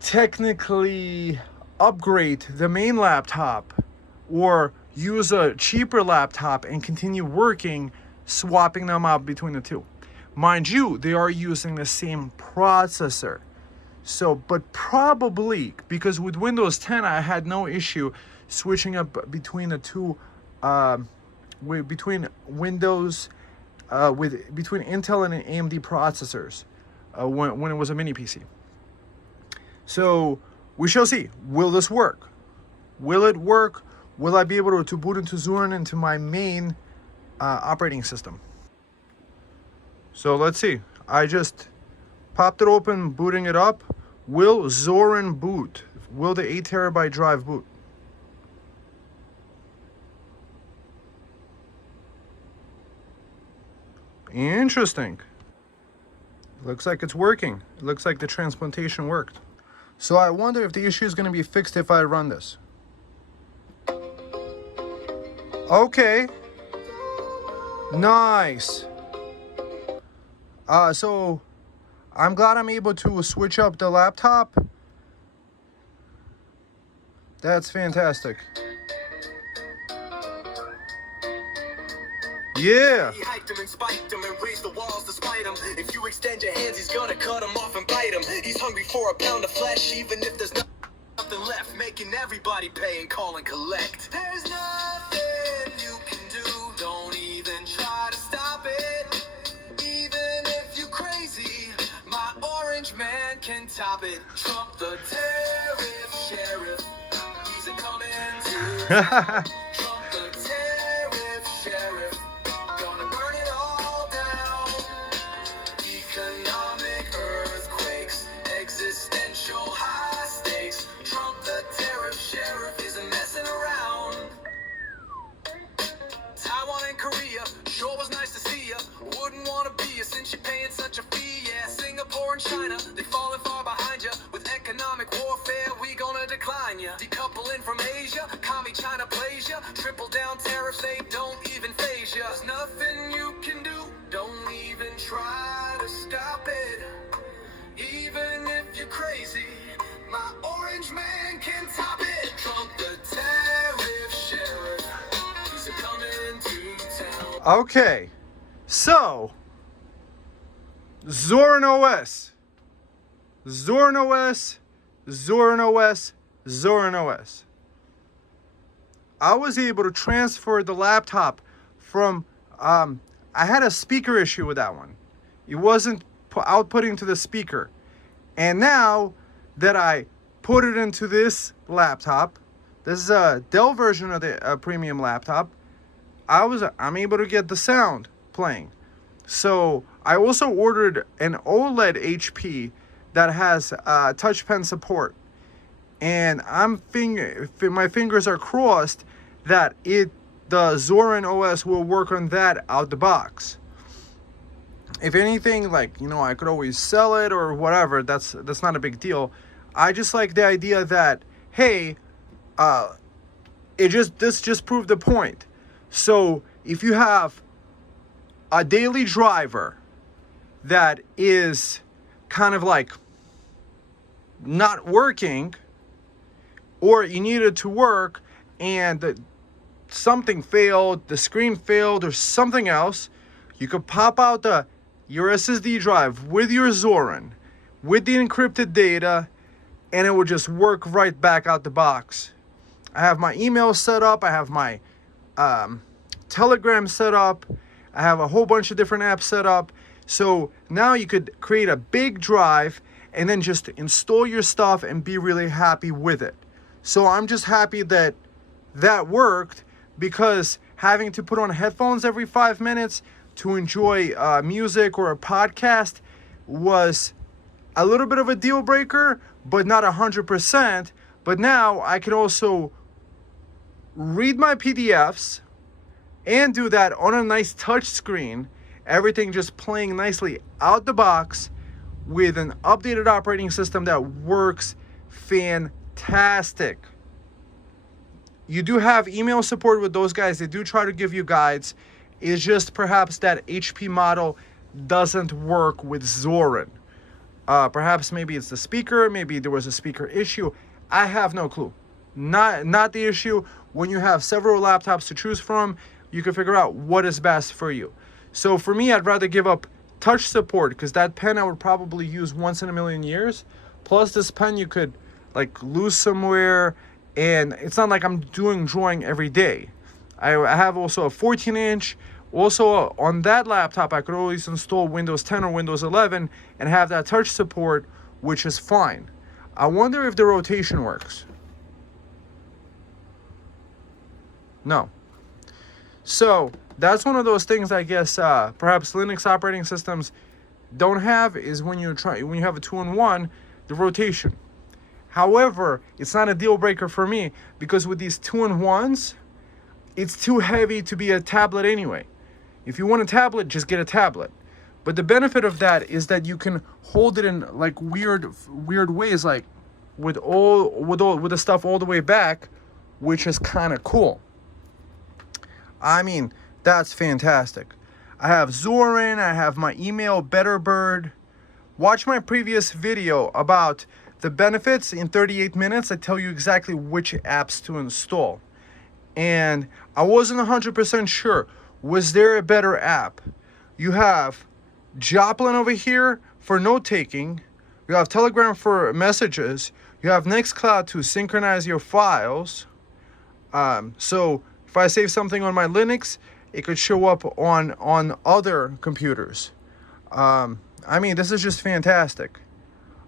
technically upgrade the main laptop or use a cheaper laptop and continue working, swapping them out between the 2. Mind you, they are using the same processor. So, but probably, because with Windows 10, I had no issue switching up between the 2, between Windows, between Intel and AMD processors. When it was a mini PC. So we shall see. Will this work? Will it work? Will I be able to boot into Zorin into my main operating system? So let's see. I just popped it open, booting it up. Will Zorin boot? Will the 8 TB drive boot? Interesting. Looks like it's working. It looks like the transplantation worked. So I wonder if the issue is going to be fixed if I run this. Okay. Nice. So I'm glad I'm able to switch up the laptop. That's fantastic. Yeah. He hiked him and spiked him and raised the walls to spite him. If you extend your hands, he's gonna cut him off and bite him. He's hungry for a pound of flesh, even if there's nothing left, making everybody pay and call and collect. There's nothing you can do, don't even try to stop it. Even if you're crazy, my orange man can top it. Trump the tariff sheriff, he's a coming to town. Trump the tariff sheriff, gonna burn it all down. Economic earthquakes, existential high stakes. Trump the tariff sheriff isn't messing around. Taiwan and Korea, sure was nice to see ya. Wouldn't wanna be ya since you're paying such a fee. Yeah, Singapore and China, they falling far behind ya. With economic warfare, we gonna decline ya. Decoupling from Asia, commie China plays ya. Triple down tariffs, they don't even phase ya. There's nothing you can do, don't even try to stop it. Even if you're crazy, my orange man can top it. Trump the tariff sheriff, he's a coming to town. Okay, so Zorin OS, Zorin OS, Zorin OS, Zorin OS. I was able to transfer the laptop from, I had a speaker issue with that one. It wasn't outputting to the speaker. And now that I put it into this laptop, this is a Dell version of the premium laptop, I'm able to get the sound. playing. So I also ordered an OLED HP that has touch pen support, and my fingers are crossed that the Zorin OS will work on that out the box. If anything, like, I could always sell it or whatever. That's not a big deal. I just like the idea that, hey, this just proved the point. So if you have a daily driver that is kind of like not working, or you need it to work and something failed, the screen failed or something else, you could pop out your SSD drive with your Zorin, with the encrypted data, and it will just work right back out the box. I have my email set up, I have my Telegram set up, I have a whole bunch of different apps set up. So now you could create a big drive and then just install your stuff and be really happy with it. So I'm just happy that worked, because having to put on headphones every 5 minutes to enjoy music or a podcast was a little bit of a deal breaker, but not 100%. But now I can also read my PDFs and do that on a nice touch screen, everything just playing nicely out the box with an updated operating system that works fantastic. You do have email support with those guys. They do try to give you guides. It's just perhaps that HP model doesn't work with Zorin. Perhaps maybe it's the speaker, maybe there was a speaker issue. I have no clue. Not the issue. When you have several laptops to choose from, you can figure out what is best for you. So for me, I'd rather give up touch support, because that pen I would probably use once in a million years. Plus this pen you could like lose somewhere, and it's not like I'm doing drawing every day. I have also a 14-inch. Also on that laptop I could always install Windows 10 or Windows 11 and have that touch support, which is fine. I wonder if the rotation works. No. So that's one of those things I guess perhaps Linux operating systems don't have, is when you have a 2-in-1, the rotation. However, it's not a deal breaker for me, because with these 2-in-1s, it's too heavy to be a tablet anyway. If you want a tablet, just get a tablet. But the benefit of that is that you can hold it in like weird ways, like with the stuff all the way back, which is kind of cool. I mean, that's fantastic. I have Zorin, I have my email Betterbird. Watch my previous video about the benefits in 38 minutes. I tell you exactly which apps to install. And I wasn't 100% sure. Was there a better app? You have Joplin over here for note-taking. You have Telegram for messages. You have Nextcloud to synchronize your files. So if I save something on my Linux, it could show up on other computers. I mean, this is just fantastic.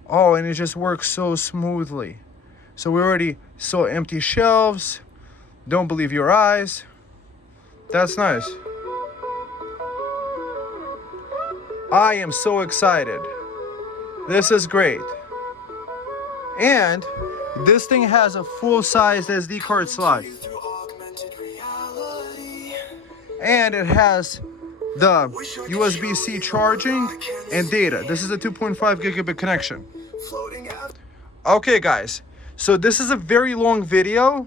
Oh, and it just works so smoothly. So we already saw empty shelves. Don't believe your eyes. That's nice. I am so excited. This is great. And this thing has a full-sized SD card slot. And it has the USB-C charging and data. This is a 2.5 gigabit connection. Okay, guys. So this is a very long video.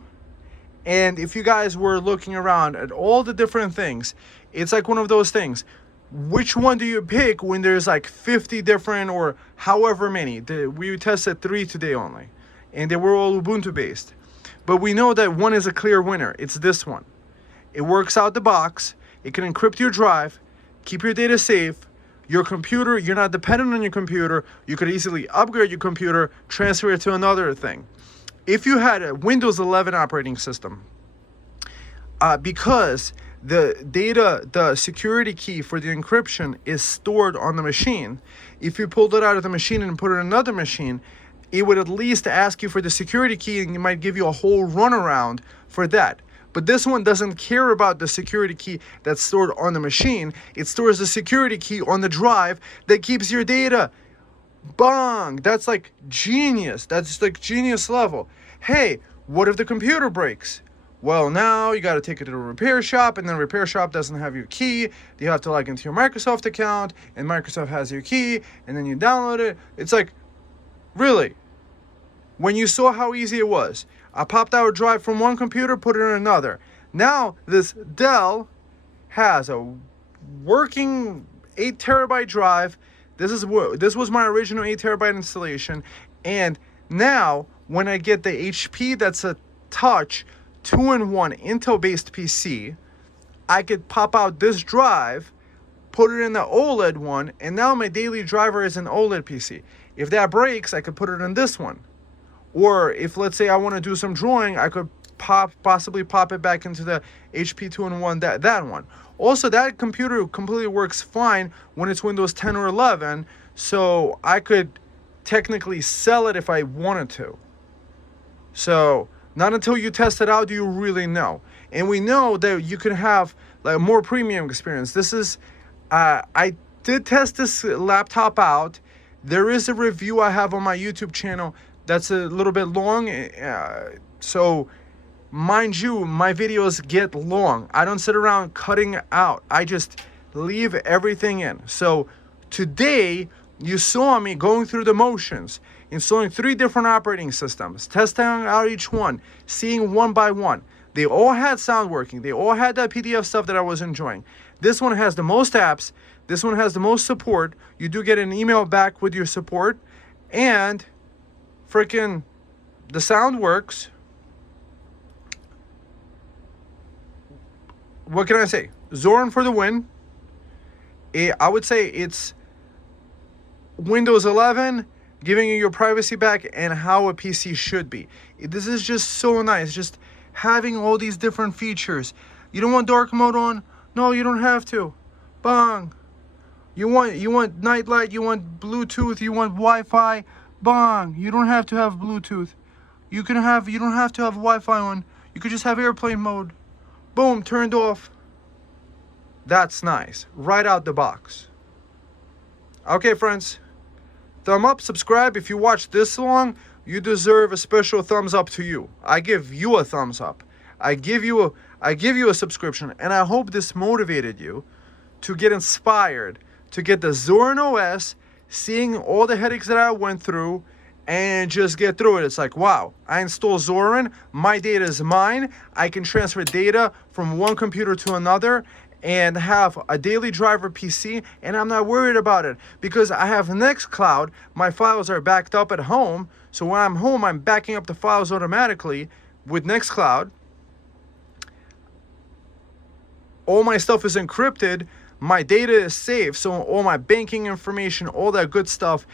And if you guys were looking around at all the different things, it's like one of those things. Which one do you pick when there's like 50 different or however many? We tested 3 today only. And they were all Ubuntu based. But we know that one is a clear winner. It's this one. It works out the box. It can encrypt your drive, keep your data safe. Your computer, you're not dependent on your computer. You could easily upgrade your computer, transfer it to another thing. If you had a Windows 11 operating system, because the security key for the encryption is stored on the machine, if you pulled it out of the machine and put it in another machine, it would at least ask you for the security key, and it might give you a whole runaround for that. But this one doesn't care about the security key that's stored on the machine. It stores the security key on the drive that keeps your data. Bang! That's like genius. That's like genius level. Hey, what if the computer breaks? Well, now you got to take it to a repair shop, and then repair shop doesn't have your key. You have to log into your Microsoft account, and Microsoft has your key, and then you download it. It's like, really? When you saw how easy it was, I popped out a drive from one computer, put it in another. Now this Dell has a working 8 terabyte drive. This was my original 8 terabyte installation, and now when I get the HP, that's a touch 2-in-1 Intel-based PC, I could pop out this drive, put it in the OLED one, and now my daily driver is an OLED PC. If that breaks, I could put it in this one. Or if, let's say, I want to do some drawing, I could possibly pop it back into the HP 2-in-1, that one. Also, that computer completely works fine when it's Windows 10 or 11, so I could technically sell it if I wanted to. So not until you test it out do you really know. And we know that you can have like a more premium experience. This is, I did test this laptop out. There is a review I have on my YouTube channel that's a little bit long. So mind you, my videos get long. I don't sit around cutting out. I just leave everything in. So today you saw me going through the motions, installing 3 different operating systems, testing out each one, seeing one by one. They all had sound working. They all had that PDF stuff that I was enjoying. This one has the most apps. This one has the most support. You do get an email back with your support. And freaking the sound works. What can I say? Zorin for the win. I would say it's Windows 11 giving you your privacy back and how a PC should be. This is just so nice, just having all these different features. You don't want dark mode on? No, you don't have to. Bang. You want nightlight, you want Bluetooth, you want Wi-Fi? Bang. You don't have to have Bluetooth. You don't have to have Wi-Fi on. You could just have airplane mode. Boom, turned off. That's nice. Right out the box. Okay, friends. Thumb up, subscribe. If you watch this long, you deserve a special thumbs up to you. I give you a thumbs up. I give you a subscription, and I hope this motivated you to get inspired, to get the Zorin OS, seeing all the headaches that I went through, and just get through it. It's like, wow, I install Zorin, my data is mine, I can transfer data from one computer to another, and have a daily driver PC, and I'm not worried about it because I have Nextcloud. My files are backed up at home, so when I'm home, I'm backing up the files automatically with Nextcloud. All my stuff is encrypted, my data is safe, so all my banking information, all that good stuff,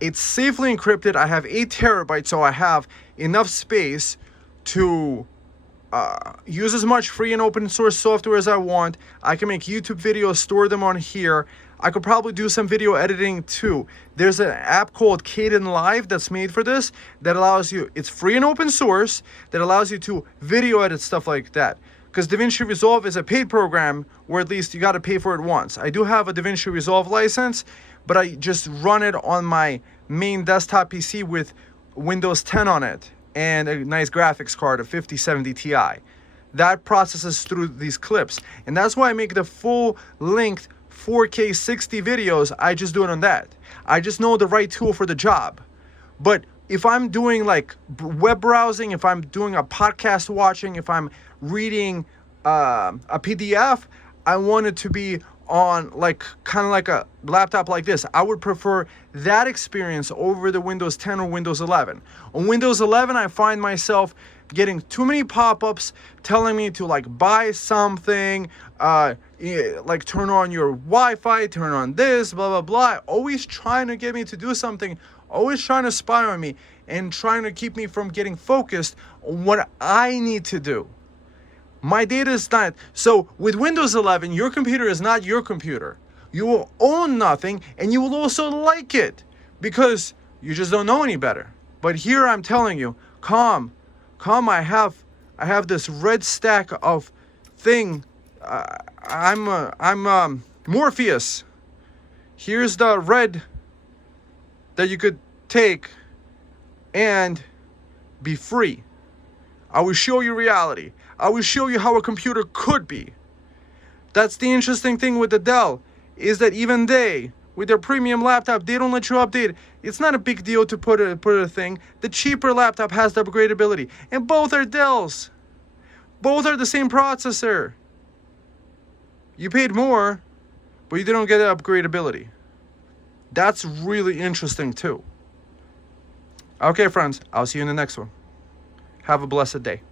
it's safely encrypted. I have 8 terabytes, so I have enough space to use as much free and open source software as I want. I can make YouTube videos, store them on here. I could probably do some video editing too. There's an app called Kdenlive that's made for this that allows you, it's free and open source, that allows you to video edit stuff like that. Because DaVinci Resolve is a paid program where at least you got to pay for it once. I do have a DaVinci Resolve license, but I just run it on my main desktop PC with Windows 10 on it and a nice graphics card, a 5070 Ti. That processes through these clips. And that's why I make the full-length 4K 60 videos. I just do it on that. I just know the right tool for the job. But if I'm doing like web browsing, if I'm doing a podcast watching, if I'm reading a PDF, I want it to be on like kind of like a laptop like this. I would prefer that experience over the Windows 10 or Windows 11. On Windows 11, I find myself getting too many pop-ups telling me to like buy something, like turn on your Wi-Fi, turn on this, blah, blah, blah. Always trying to get me to do something, always trying to spy on me and trying to keep me from getting focused on what I need to do. My data is not. So with Windows 11, your computer is not your computer. You will own nothing, and you will also like it because you just don't know any better. But here I'm telling you, calm. I have I have this red stack of thing. I'm Morpheus. Here's the red that you could take and be free. I will show you reality. I will show you how a computer could be. That's the interesting thing with the Dell, is that even they, with their premium laptop, they don't let you update. It's not a big deal to put a thing. The cheaper laptop has the upgradability. And both are Dells. Both are the same processor. You paid more, but you didn't get the upgradability. That's really interesting too. Okay, friends, I'll see you in the next one. Have a blessed day.